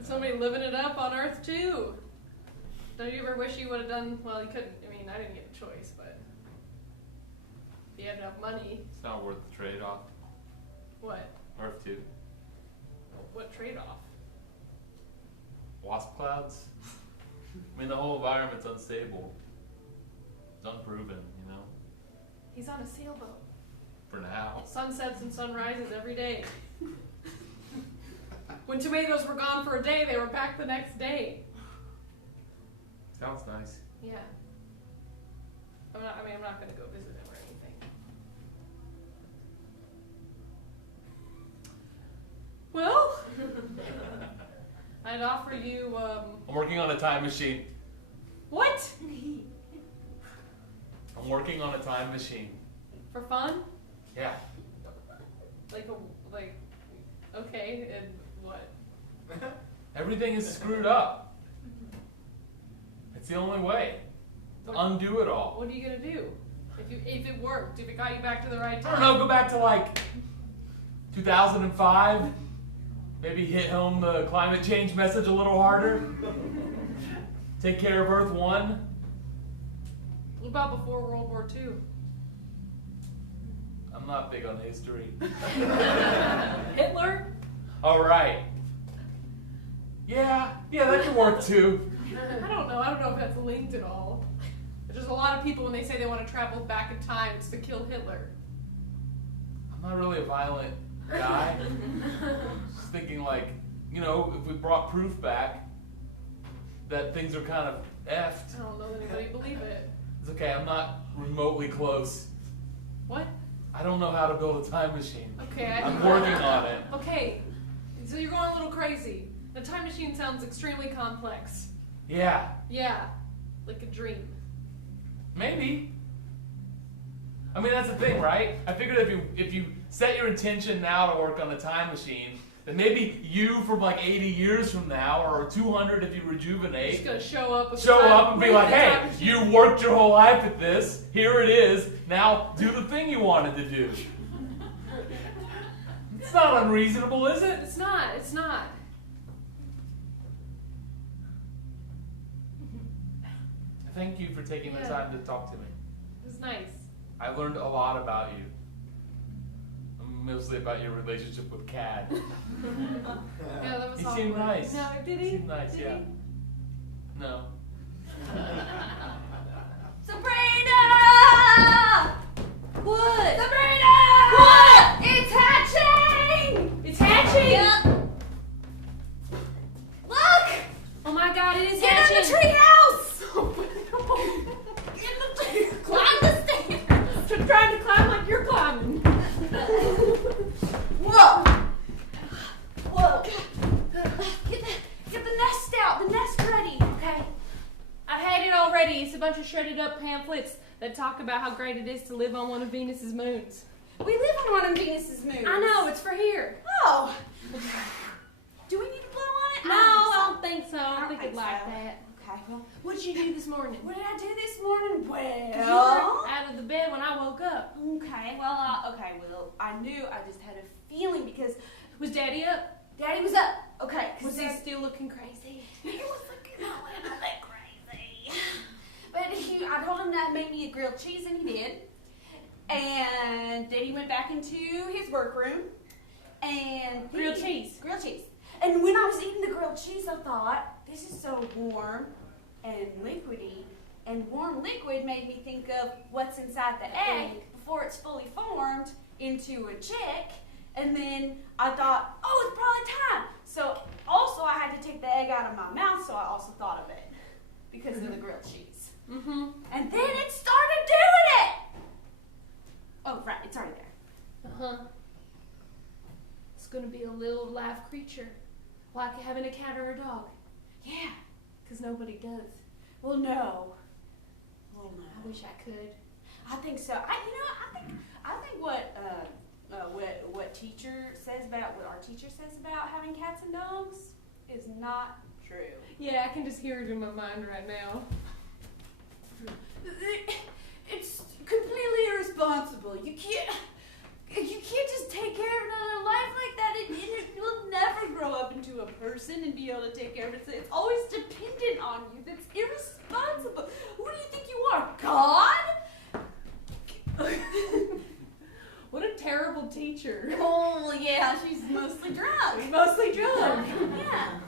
Somebody living it up on Earth too. Don't you ever wish you would have done? Well, you couldn't. I mean, I didn't get a choice, but if you had enough money, It's not worth the trade-off. what? Earth 2. What trade-off? Wasp clouds? I mean, the whole environment's unstable. It's unproven, you know? He's on a sailboat. For now. Sunsets and sunrises every day. When tomatoes were gone for a day, they were back the next day. Sounds nice. Yeah. I'm not going to go visit him or anything. Well, I I'd offer you, I'm working on a time machine. what? I'm working on a time machine. For fun? Yeah. Okay, and what? Everything is screwed up. It's the only way to undo it all. What are you gonna do? If it worked, if it got you back to the right I time? don't know, go back to like 2005. Maybe hit home the climate change message a little harder. Take care of Earth 1. What about before World War II? I'm not big on history. Hitler? All right. Yeah, that could work too. I don't know if that's linked at all. There's just a lot of people when they say they want to travel back in time, it's to kill Hitler. I'm not really a violent guy. Just thinking like, if we brought proof back that things are kind of effed. I don't know that anybody believe it. It's okay, I'm not remotely close. What? I don't know how to build a time machine. Okay, I'm working on it. Okay, so you're going a little crazy. The time machine sounds extremely complex. Yeah, Yeah, like a dream. maybe. I mean, that's the thing, right? I figured if you set your intention now to work on the time machine, then maybe you from like 80 years from now, or 200 if you You're rejuvenate, just gonna show up with show the time- up and be like, the hey, time machine. you worked your whole life at this, here it is, now do the thing you wanted to do. It's not unreasonable, is it? It's not. Thank you for taking the Yeah. time to talk to me. It's nice. I learned a lot about you. Mostly about your relationship with Cad. Yeah, that was He awkward. seemed nice. No, did he? He seemed nice, Did yeah. he? No. Sabrina! What? Sabrina! What? It's hatching! It's hatching? Yep. Look! Oh my god, it is Get hatching! in the treehouse! In the tree. Climb the stairs! You're trying to climb like you're climbing. Whoa! Whoa! Get the nest out, the nest ready. Okay. I've had it already. It's a bunch of shredded up pamphlets that talk about how great it is to live on one of Venus's moons. We live on one of Venus's moons. I know, it's for here. Oh. Do we need to blow on it? No, I don't think so. I don't think think it'd like so. that. Okay, well, What did you do this morning? what did I do this morning? 'Cause you Well, were out of the bed when I woke up. well, I knew, I just had a feeling because Was Daddy up? Daddy was up. Okay, 'cause Was he Dad- still looking crazy? He was looking a little bit crazy. But I told him that made me a grilled cheese, and he did. And then he went back into his workroom, and Grilled cheese. Grilled cheese. And when I was eating the grilled cheese, I thought, this is so warm and liquidy. And warm liquid made me think of what's inside the egg before it's fully formed into a chick. And then I thought, oh, it's probably time. So also I had to take the egg out of my mouth, so I also thought of it because of the grilled cheese. Mm-hmm. And then it started doing it. Oh, right, it's already there. Uh-huh. It's gonna be a little live creature. Like having a cat or a dog. Yeah. Because nobody does. Well, no. Well, no. I wish I could. I think so. I think what teacher says about what our teacher says about having cats and dogs is not true. Yeah, I can just hear it in my mind right now. It's completely irresponsible. You can't just take care of another life like that. It will never grow up into a person and be able to take care of it. It's always dependent on you. That's irresponsible. Who do you think you are, God? What a terrible teacher. Oh yeah, she's mostly drunk. Mostly drunk. Yeah.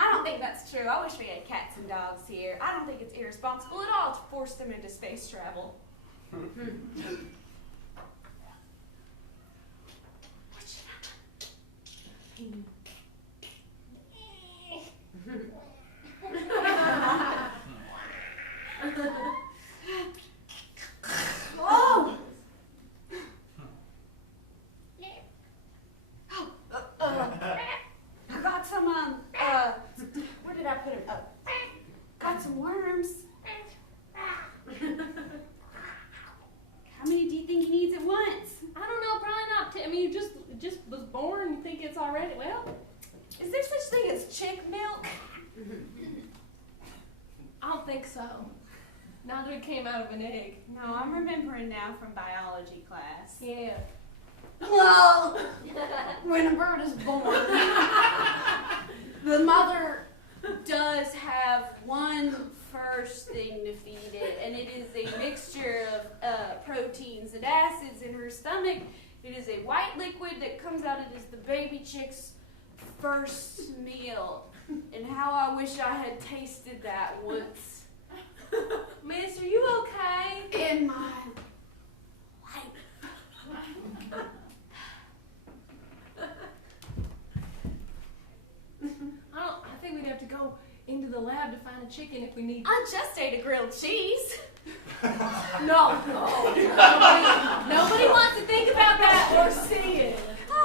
I don't think that's true. I wish we had cats and dogs here. I don't think it's irresponsible at all to force them into space travel. Oh! I got some Where did I put it? Got some worms. How many do you think he needs at once? I don't know, probably not. I mean, you just was born. You think it's already? Well, Is there such thing as chick milk? I don't think so. Not that it came out of an egg. No, I'm remembering now from biology class. Yeah. Well, when a bird is born, the mother does have one first thing to feed it, and it is a mixture of proteins and acids in her stomach. It is a white liquid that comes out. It is the baby chick's first meal, and how I wish I had tasted that once Miss, are you okay? in my life. I think we'd have to go into the lab to find a chicken if we need. I just ate a grilled cheese. No. Nobody wants to think about that or see it.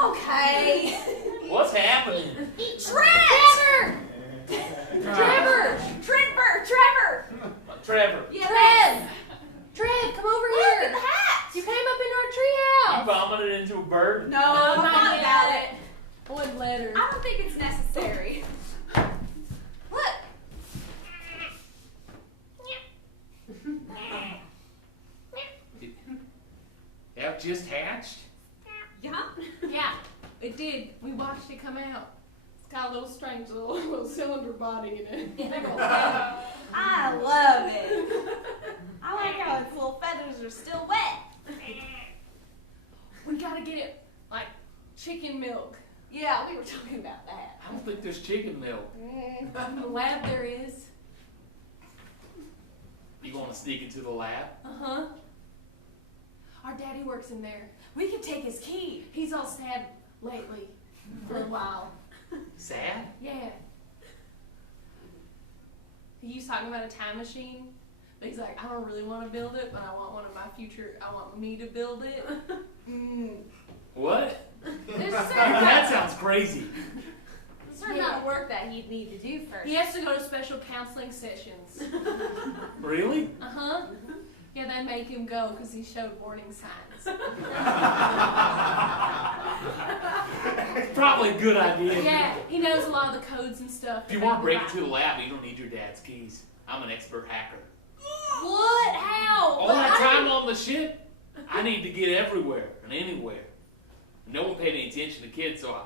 Okay. What's happening? Trevor! Trevor. Yeah, Trev, come over look here. at the hat. You came up into our You treehouse. vomited into a bird? No, I'm not about it. I wouldn't let her. I don't think it's necessary. Look. That just hatched? Yeah. Yeah, it did. We watched it come out. It's got a little strange little cylinder body in it. Big old head. I love it. I like how its little feathers are still wet. We gotta get it like chicken milk. Yeah, we were talking about that. I don't think there's chicken milk. In the lab there is. You want to sneak into the lab? Uh-huh. Our daddy works in there. We can take his key. He's all sad lately for a while. Sad? Yeah. He was talking about a time machine. But he's like, I don't really want to build it, but I want one of my future, I want me to build it. What? There's a That sounds crazy. certain amount of work that he'd need to do first. He has to go to special counseling sessions. Really? Uh-huh. Yeah, they make him go because he showed warning signs. Probably a good idea. Yeah, he knows a lot of the codes and stuff. If you want to break into the lab, you don't need your dad's keys. I'm an expert hacker. What? How? All that time on the ship, I need to get everywhere and anywhere. No one paid any attention to kids, so I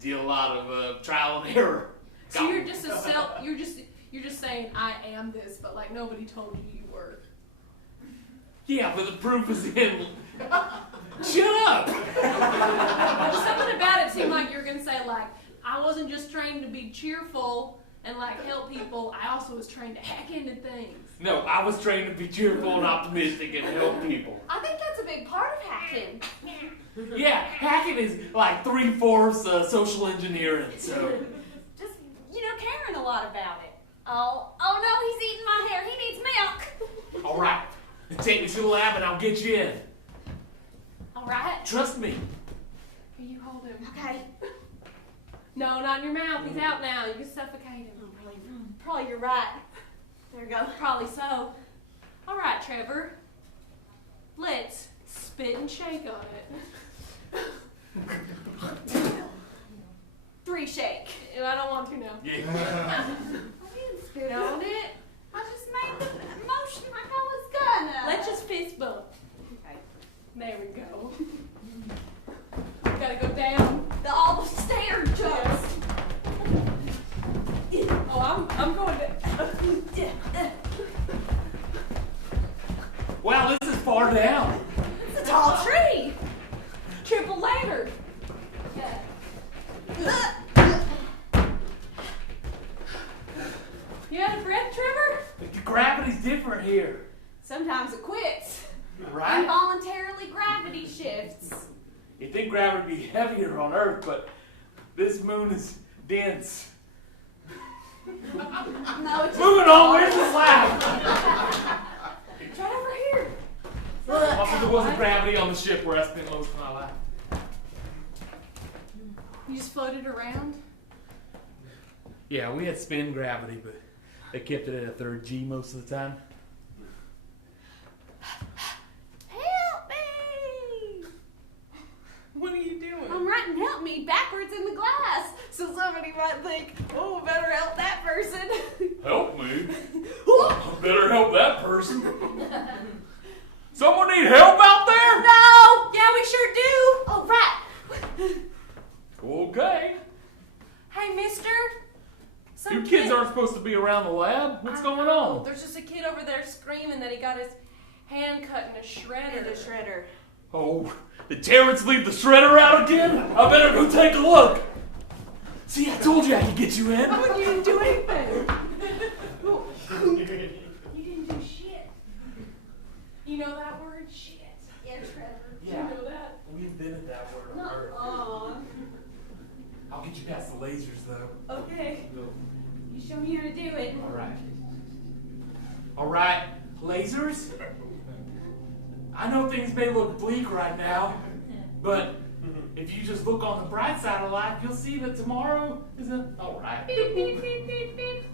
did a lot of trial and error. So you're just you're just saying I am this, but like nobody told you you were. Yeah, but the proof is in. Shut up! Something about it seemed like you were gonna say like I wasn't just trained to be cheerful and like help people. I also was trained to hack into things. No, I was trained to be cheerful and optimistic and help people. I think that's a big part of hacking. Yeah, hacking is like 3/4 social engineering. So Just, caring a lot about it. Oh no, he's eating my hair. He needs milk. all right, take me to the lab and I'll get you in. All right. Trust me. Here, you hold him. Okay. No, not in your mouth. He's out now. You can suffocate him. Probably you're right. There we go. Probably so. All right, Trevor. Let's spit and shake on it. 3 shake. I don't want to now. Yeah. I didn't spit on it. I just made the motion like I was gonna. Let's just fist bump. Okay. There we go. We gotta go down. All the stair jumps. Oh, I'm going to. Wow, this is far down. It's a tall tree. Triple ladder. You out of breath, Trevor? The gravity's different here. Sometimes it quits. Right? Involuntarily gravity shifts. You'd think gravity would be heavier on Earth, but this moon is dense. No, it's Moving on, where's the lab? It's right over here. Also, there wasn't gravity on the ship where I spent most of my life. You just floated around? Yeah, we had spin gravity, but they kept it at a third G most of the time. Help me! What are you doing? I'm writing "help me" backwards in the glass, so somebody might think, "Oh, better help that person." Help me? Better help that person. Someone need help out there? No! Yeah, we sure do. Oh, right. Okay. Hey, mister. Some You kids aren't supposed to be around the lab. What's going on? There's just a kid over there screaming that he got his hand cut in a shredder. And a shredder. Oh, did Terrence leave the shredder out again? I better go take a look. See, I told you I could get you in. You didn't do anything. You didn't do shit. You know that word? Shit. Yeah, Trevor. Yeah. You know that? We invented that word on Earth. Aw. I'll get you past the lasers, though. Okay. You show me how to do it. All right. All right, lasers. I know things may look bleak right now, but if you just look on the bright side of life, you'll see that tomorrow is all right. Beep, beep, beep, beep, beep.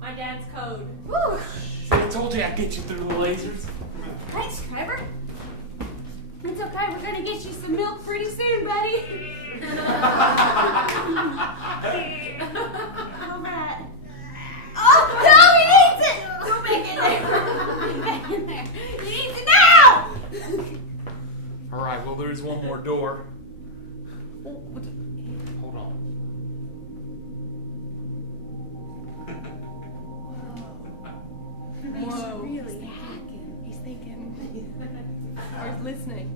My dad's code. Whew. See, I told you I'd get you through the lasers. Thanks, Trevor. It's okay. We're gonna get you some milk pretty soon, buddy. All right. Oh no, he needs it. Go back in there. Go back in there. He needs it now. All right. Well, there's one more door. Hold on. Whoa. Really hacking. He's thinking. Or he's listening.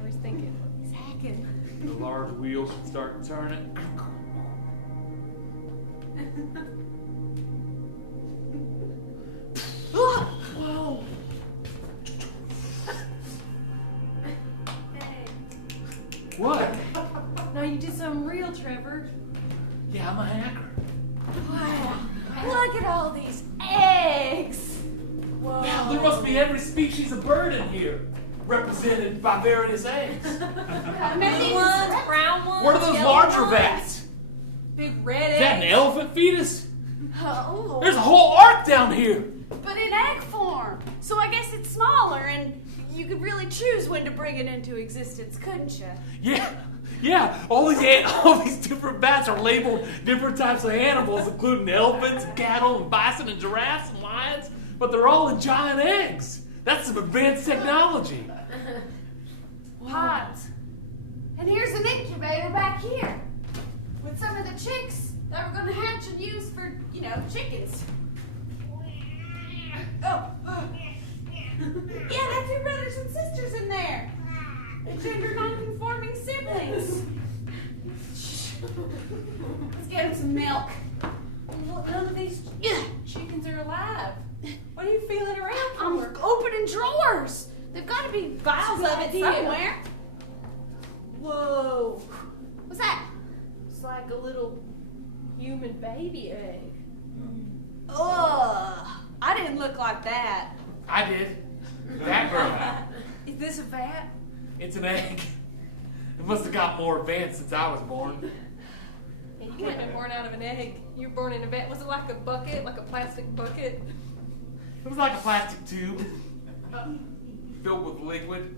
Or he's thinking. He's hacking. The large wheel should start turning. Whoa. What? Now you did something real, Trevor. Yeah, I'm a hacker. Wow. Look at all these eggs. Whoa. Now, there must be every species of bird in here, represented by various eggs. Maybe Ones, brown ones. What are those yellow larger ones. bats? Big red Is that an eggs. elephant fetus? Oh. There's a whole ark down here. But in egg form. So I guess it's smaller and you could really choose when to bring it into existence, couldn't you? Yeah. All these different bats are labeled different types of animals, including elephants, and cattle, and bison, and giraffes, and lions. But they're all in giant eggs. That's some advanced technology. Pods. And here's an incubator back here with some of the chicks that we're gonna hatch and use for, chickens. Oh. Yeah, that's your brothers and sisters in there. The gender non-conforming siblings. Let's get them some milk. Well, none of these chickens are alive. What are you feeling around I'm for? opening drawers. There've got to be vials of it idea. somewhere. Whoa. What's that? It's like a little human baby egg. Ugh. I didn't look like that. I did. That girl. Is this a vat? It's an egg. It must have got more advanced since I was born. Yeah, you could have been born out of an egg. You were born in a vat. Was it like a bucket, like a plastic bucket? It was like a plastic tube filled with liquid.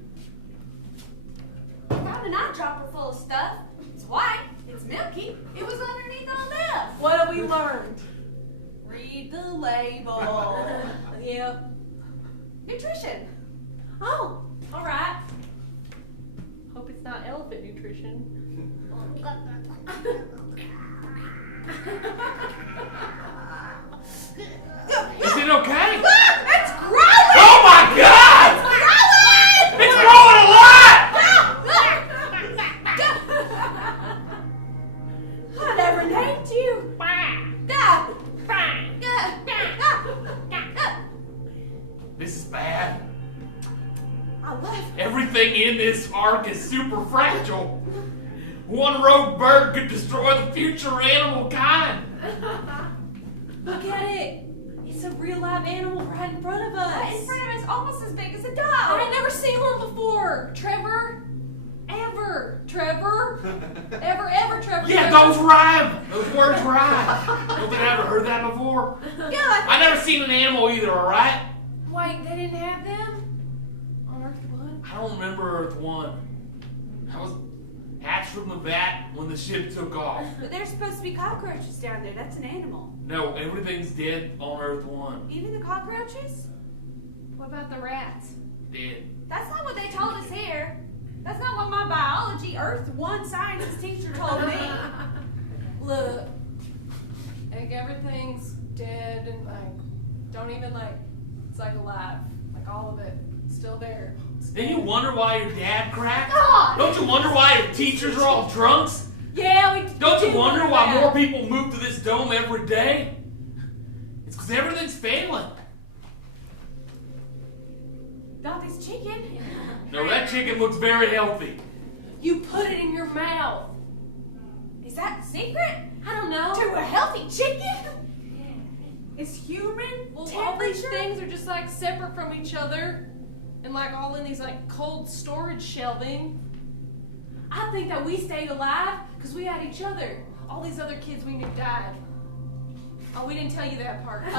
I found an eyedropper full of stuff. It's white. It's milky. It was underneath all this. What have we learned? Read the label. Yep. Nutrition. Oh, all right. Hope it's not elephant nutrition. Is it okay? It's growing! Oh my God! It's growing a lot! I never named you. This is bad. I love Everything in this ark is super fragile. One rogue bird could destroy the future animal kind. Look at it. It's a real live animal right in front of us. in front of us, almost as big as a dog. I ain't never seen one before, Trevor. Ever. Trevor. Ever, Trevor. Yeah, those rhyme. Those words rhyme. Nobody ever heard that before? Yeah. I never seen an animal either, alright? Wait, they didn't have them on Earth 1? I don't remember Earth 1. I was hatched from the vat when the ship took off. But there's supposed to be cockroaches down there. That's an animal. No, everything's dead on Earth 1. Even the cockroaches? What about the rats? Dead. That's not what they told us here. That's not what my biology Earth 1 science teacher told me. Look, like everything's dead and like, don't even like, it's like alive. Like all of it, still there. Then you wonder why your dad cracked? God! Don't you wonder why your teachers are all drunks? Yeah, we Don't you do wonder that. why more people move to this dome every day? It's because everything's failing. Not this chicken. No, that chicken looks very healthy. You put it in your mouth. Is that the secret? I don't know. To a healthy chicken? Is human Well, all these temperature? things are just like separate from each other and like all in these like cold storage shelving. I think that we stayed alive because we had each other. All these other kids we knew died. Oh, we didn't tell you that part. Okay.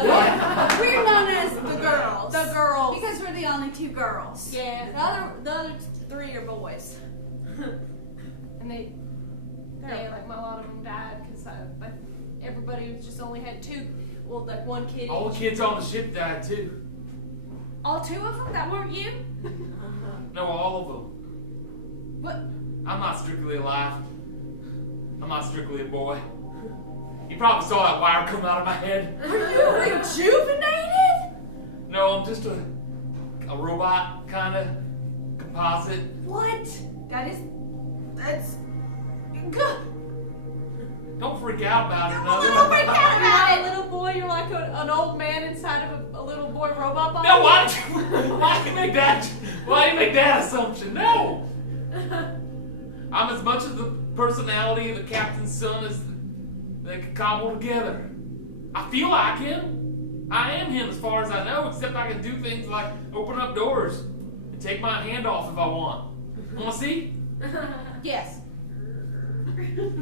We're known as the girls. The girls. Because we're the only 2 girls. Yeah. The other 3 are boys. And they like a lot of them died because like everybody just only had 2. Well, like 1 kid. All the kids on the ship died too. All 2 of them? That weren't you? No, all of them. What? I'm not strictly alive. I'm not strictly a boy. You probably saw that wire come out of my head. Are you rejuvenated? No, I'm just a robot, kind of composite. What? That's good. Don't freak out about it. Don't No, freak out You're about not a it. little boy. You're like an old man inside of a little boy robot body. no, why do you make that? Why do you make that assumption? No. I'm as much of the personality of the captain's son as they could cobble together. I feel like him. I am him as far as I know, except I can do things like open up doors and take my hand off if I want. Want to see? Yes.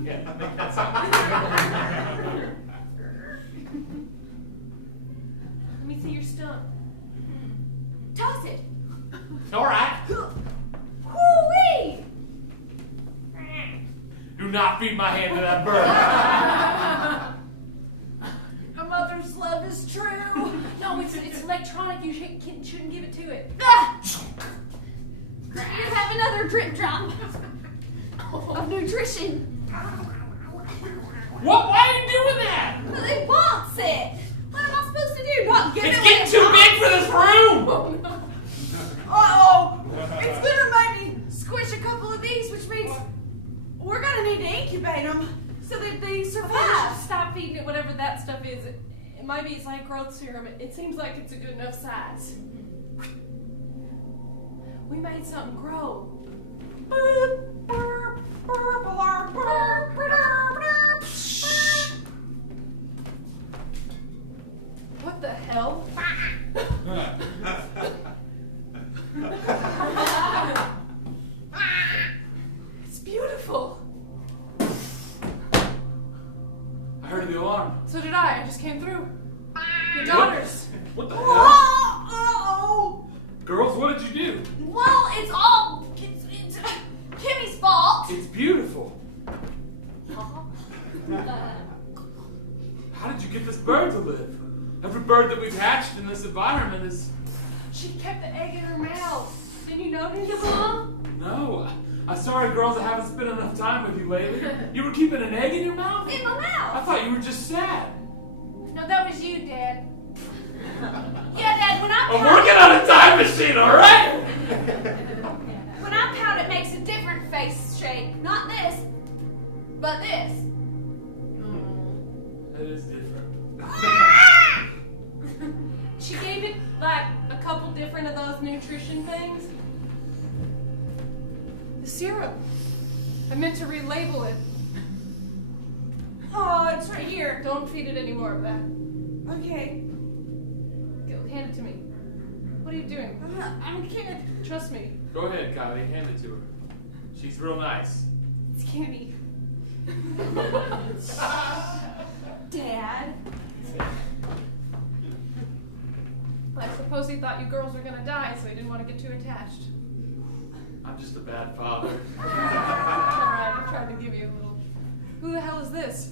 Yeah, make that sound. Let me see your stump. Toss it. All right. Woo-wee! Do not feed my hand to that bird. Her mother's love is true. No, it's electronic. You shouldn't give it to it. Ah! You have another drip drop of nutrition. What? Why are you doing that? But it wants it. What am I supposed to do? Not give It's it getting too big for this room. Uh-oh. It's gonna make me squish a couple of these, which means we're gonna need to incubate them so that they survive. Stop feeding it whatever that stuff is. It might be it's like growth serum. It seems like it's a good enough size. We made something grow. What the hell? It's beautiful. I heard the alarm. So did I. I just came through. Your daughters. What the hell? Uh-oh. Girls, what did you do? Well, it's Kimmy's fault. It's beautiful. How did you get this bird to live? Every bird that we've hatched in this environment is... She kept the egg in her mouth. Didn't you notice? Mom? No. I'm sorry, girls, I haven't spent enough time with you lately. You were keeping an egg in your mouth? In my I mouth. thought you were just sad. No, that was you, Dad. Yeah, Dad, when I I'm pout, working on a time machine, alright? when I pout, it makes a different face shape. Not this, but this. That is different. She gave it like a couple different of those nutrition things. The syrup. I meant to relabel it. Oh, it's right here. Don't feed it any more of that. Okay. Go, hand it to me. What are you doing? I'm a kid. Trust me. Go ahead, Kylie, hand it to her. She's real nice. It's candy. Dad. I suppose he thought you girls were gonna die, so he didn't want to get too attached. I'm just a bad father. Alright, I tried to give you a little. Who the hell is this?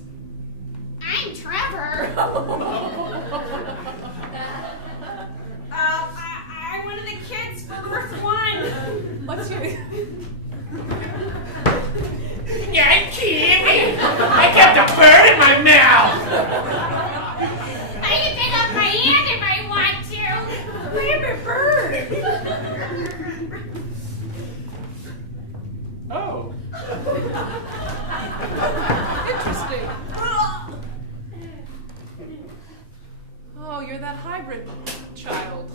I'm Trevor. I'm one of the kids for Earth One. What's your. Yeah, I'm kidding! I kept a bird in my mouth! I can take off my hand if I want to. Grab a bird. Oh. Interesting. Oh, you're that hybrid child.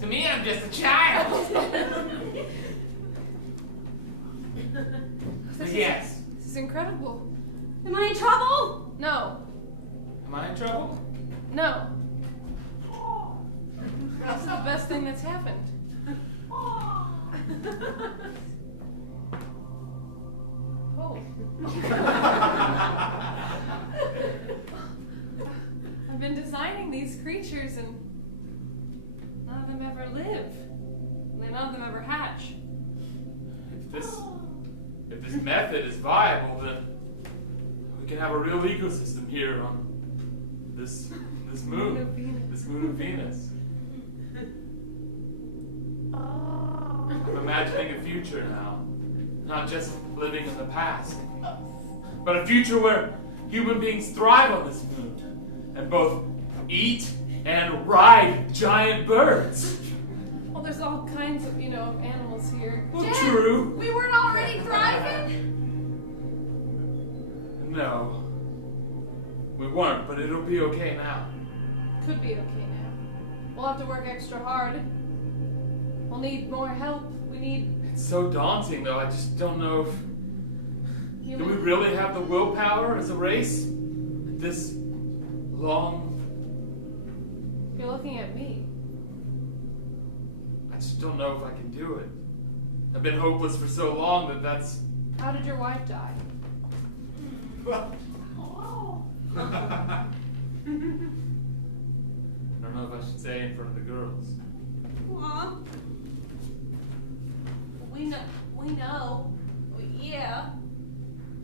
To me, I'm just a child. Yes. This is incredible. Am I in trouble? No. Am I in trouble? No. This is the best thing that's happened. Oh. I've been designing these creatures and none of them ever live. None of them ever hatch. If this method is viable, then we can have a real ecosystem here on this moon. This moon of Venus. I'm imagining a future now. Not just living in the past. But a future where human beings thrive on this moon. And both eat and ride giant birds. Well, there's all kinds of, animals here. Well, Dad, true. we weren't already thriving? No. We weren't, but it'll be okay now. Could be okay now. We'll have to work extra hard. We'll need more help. We need It's so daunting, though. I just don't know if... Do we human. really have the willpower as a race? This long... You're looking at me. I just don't know if I can do it. I've been hopeless for so long that that's... How did your wife die? I don't know if I should say in front of the girls. Aw. We know. Yeah.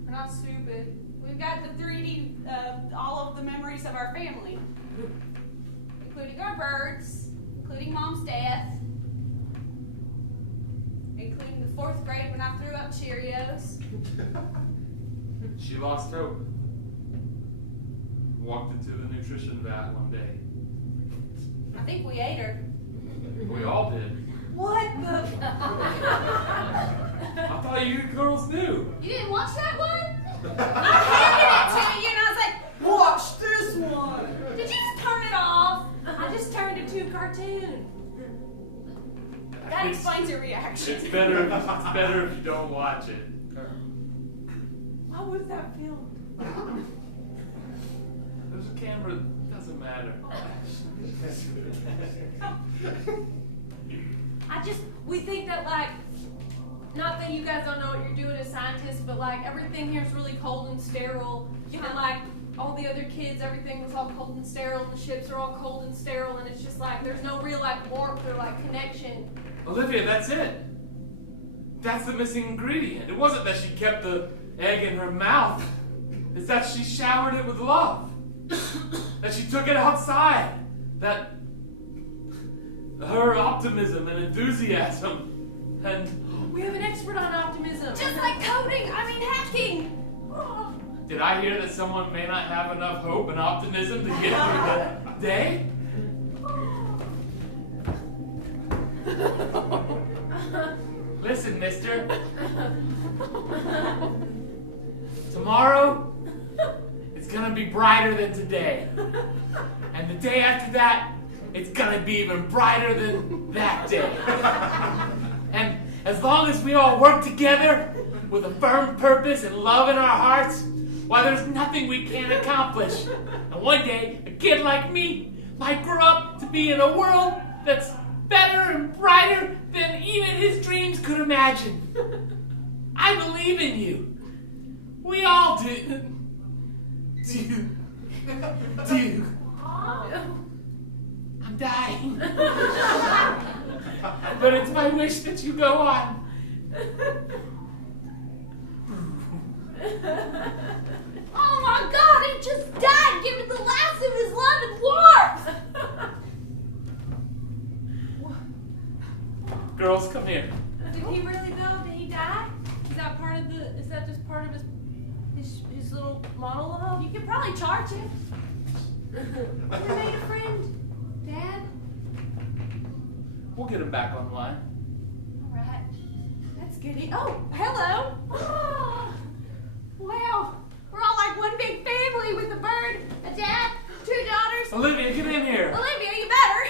We're not stupid. We've got the 3D, all of the memories of our family. Including our birds, including Mom's death, including the 4th grade when I threw up Cheerios. She lost hope. Walked into the nutrition vat one day. I think we ate her. We all did. What the? I thought you girls knew. You didn't watch that one? I handed it to you and I was like, watch this one. Did you just turn it off? I just turned it to a cartoon. That explains your reaction. It's better if you don't watch it. What was that film? There's a camera. It doesn't matter. We think that not that you guys don't know what you're doing as scientists, but everything here is really cold and sterile. Yeah. And all the other kids, everything was all cold and sterile, and the ships are all cold and sterile, and it's just there's no real warmth or connection. Olivia, that's it. That's the missing ingredient. It wasn't that she kept the egg in her mouth. It's that she showered it with love. That she took it outside. That her optimism and enthusiasm and... We have an expert on optimism. Just like hacking. Did I hear that someone may not have enough hope and optimism to get through the day? Listen, mister. Tomorrow, it's gonna be brighter than today. And the day after that, it's gonna be even brighter than that day. And as long as we all work together with a firm purpose and love in our hearts, why, there's nothing we can't accomplish. And one day, a kid like me might grow up to be in a world that's better and brighter than even his dreams could imagine. I believe in you. We all do. Do. I'm dying. But it's my wish that you go on. Oh my God, he just died, giving the last of his love and warmth. Girls, come here. Did he really though? Did he die? Is that part of the? Is that just part of his little monologue? You could probably charge him. You made a friend, Dad. We'll get him back online. All right. That's good. Oh, hello. Wow, we're all like one big family with a bird, a dad, 2 daughters. Olivia, get in here. Olivia, you better.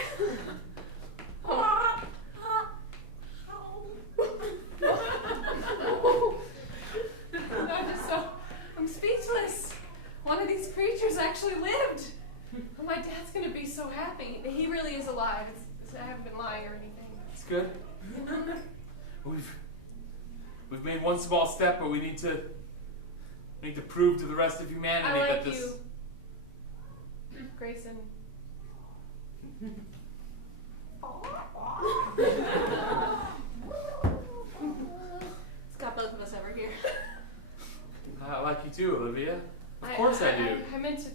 I'm speechless. One of these creatures actually lived. My dad's gonna be so happy. He really is alive. I haven't been lying or anything. It's good. We've made one small step, but we need to prove to the rest of humanity I like that this. you, Grayson. It's got both of us over here. I like you too, Olivia. Of course I do. I meant to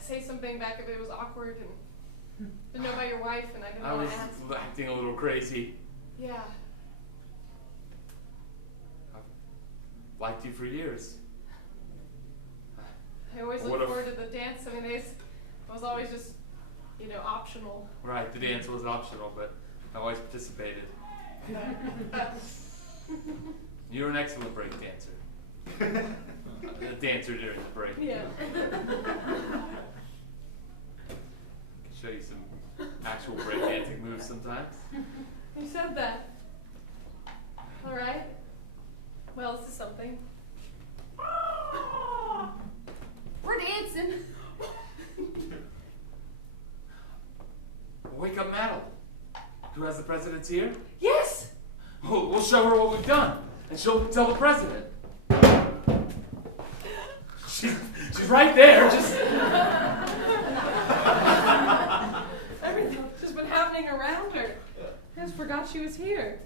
say something back if it was awkward and didn't know about your wife, and I didn't I want was to ask. acting a little crazy. Yeah. I've liked you for years. I always What look if- forward to the dance. I mean, it was always just, optional. Right, the dance was optional, but I always participated. You're an excellent break dancer. A dancer during the break. Yeah. I can show you some actual breakdancing moves sometimes. You said that. All right. Well, this is something. We're dancing. Wake up, Madeline. Who has the president's ear? Yes. We'll show her what we've done, and she'll tell the president. She's right there. Just Everything's just been happening around her. I just forgot she was here.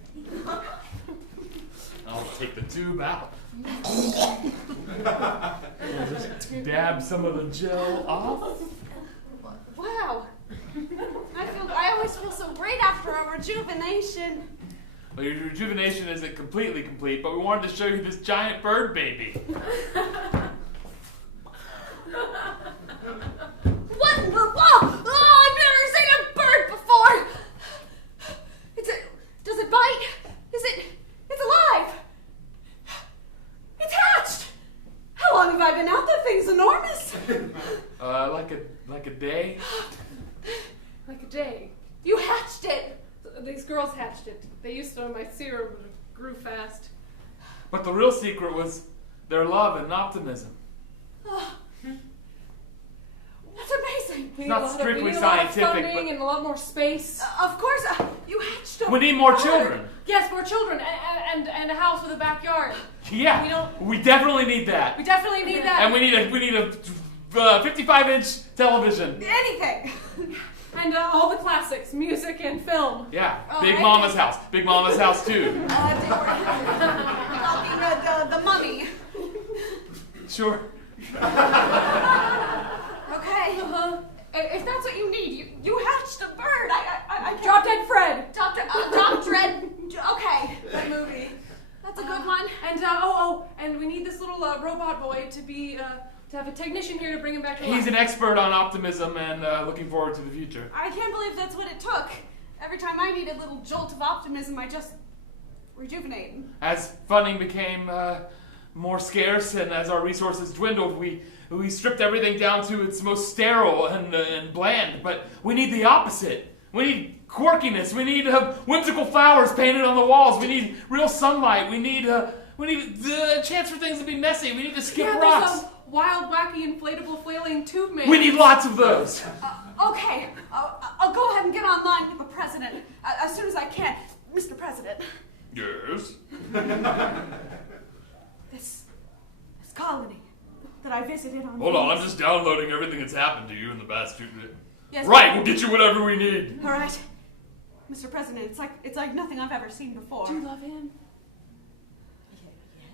I'll take the tube out. Just dab some of the gel off. Wow. I always feel so great after a rejuvenation. Well, your rejuvenation isn't completely complete, but we wanted to show you this giant bird baby. What in the oh, I've never seen a bird before. Does it bite? It's alive. It's hatched. How long have I been out? That thing's enormous. Like a day. Like a day. You hatched it. These girls hatched it. They used it on my serum, but it grew fast. But the real secret was their love and optimism. Oh, that's amazing. We not strictly scientific, a lot of funding but- and a lot more space. Of course, you hatched a We need more bird. children. Yes, more children and a house with a backyard. Yeah, we definitely need that. We definitely need that. And we need a 55-inch television. Anything. And all the classics, music and film. Yeah, Oh, Big I Mama's house. Big Mama's house too. The mummy. Sure. Okay. If that's what you need, you hatched a bird. I can't. Drop Dead Fred. Drop Dread. Okay. That movie. That's a good one. And and we need this little robot boy to be to have a technician here to bring him back to life. He's an expert on optimism and looking forward to the future. I can't believe that's what it took. Every time I need a little jolt of optimism, I just rejuvenate. As funding became more scarce and as our resources dwindled, we stripped everything down to its most sterile and bland. But we need the opposite. We need quirkiness. We need whimsical flowers painted on the walls. We need real sunlight. We need the chance for things to be messy. We need to skip rocks. There's a wild, wacky, inflatable, flailing tube man. We need lots of those. Okay. I'll go ahead and get online with the president as soon as I can. Mr. President. Yes. that I visited on. Hold on, I'm just downloading everything that's happened to you in the past 2 minutes. Yes. Right, we'll get you whatever we need. All right, Mr. President. It's like nothing I've ever seen before. Do you love him?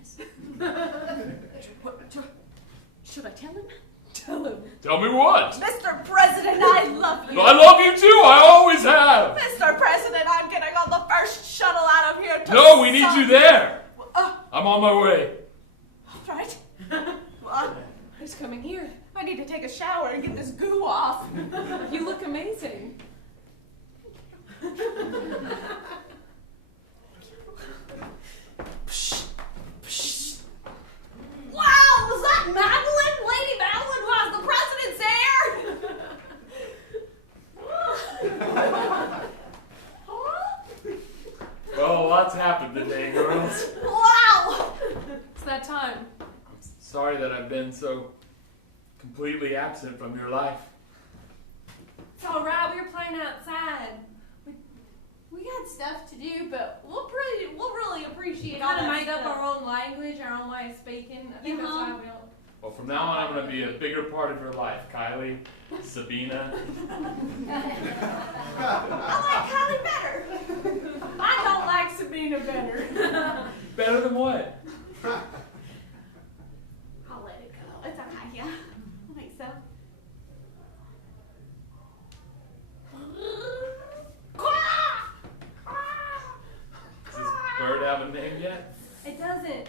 Yes. Should I tell him? Tell him. Tell me what? Mr. President, I love you. I love you too, I always have. Mr. President, I'm getting on the first shuttle out of here to No, we need you there. All I'm on my way. right. Well, He's coming here. I need to take a shower and get this goo off. You look amazing. Wow, was that Madeline? Lady Madeline was the president's heir? Well, lots happened today, girls. Wow! It's that time. I'm sorry that I've been so completely absent from your life. It's all right. We were playing outside. We got stuff to do, but we'll really appreciate all Kind of that made up stuff. our own language, our own way of speaking. I think that's why we don't. Well, from now on, I'm going to be a bigger part of your life. Kylie, Sabina. I like Kylie better. I don't like Sabina better. Better than what? I'll let it go. It's okay, yeah. I think so. Does this bird have a name yet? It doesn't.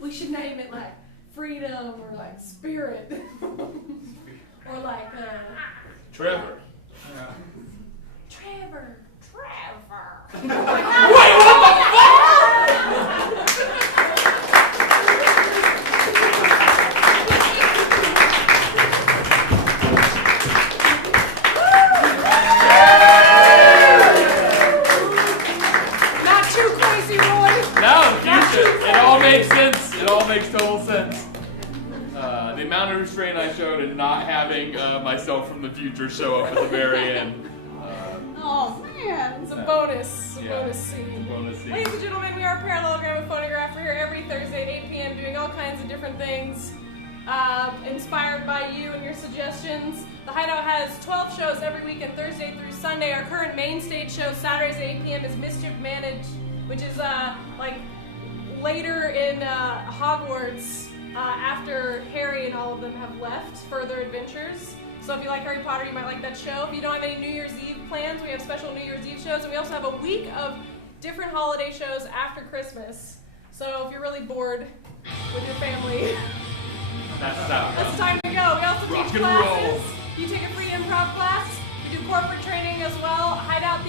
We should name it like Freedom or like Spirit. Or like Trevor. Trevor. Not too crazy, Roy. Now in the future, it all makes sense. It all makes total sense. The amount of restraint I showed in not having myself from the future show up at the very end. Oh man. It's a bonus. A Yeah. bonus scene. Bonus scene. Ladies and gentlemen, we are Parallelogram with Phonograph. We're here every Thursday at 8 p.m. doing all kinds of different things inspired by you and your suggestions. The Hideout has 12 shows every weekend, Thursday through Sunday. Our current main stage show, Saturdays at 8 p.m. is Mischief Managed, which is like later in Hogwarts after Harry and all of them have left further adventures. So if you like Harry Potter, you might like that show. If you don't have any New Year's Eve plans, we have special New Year's Eve shows. And we also have a week of different holiday shows after Christmas. So if you're really bored with your family, That's the time. it's time to go. We also Rock teach and classes. roll. You take a free improv class. We do corporate training as well. Hideout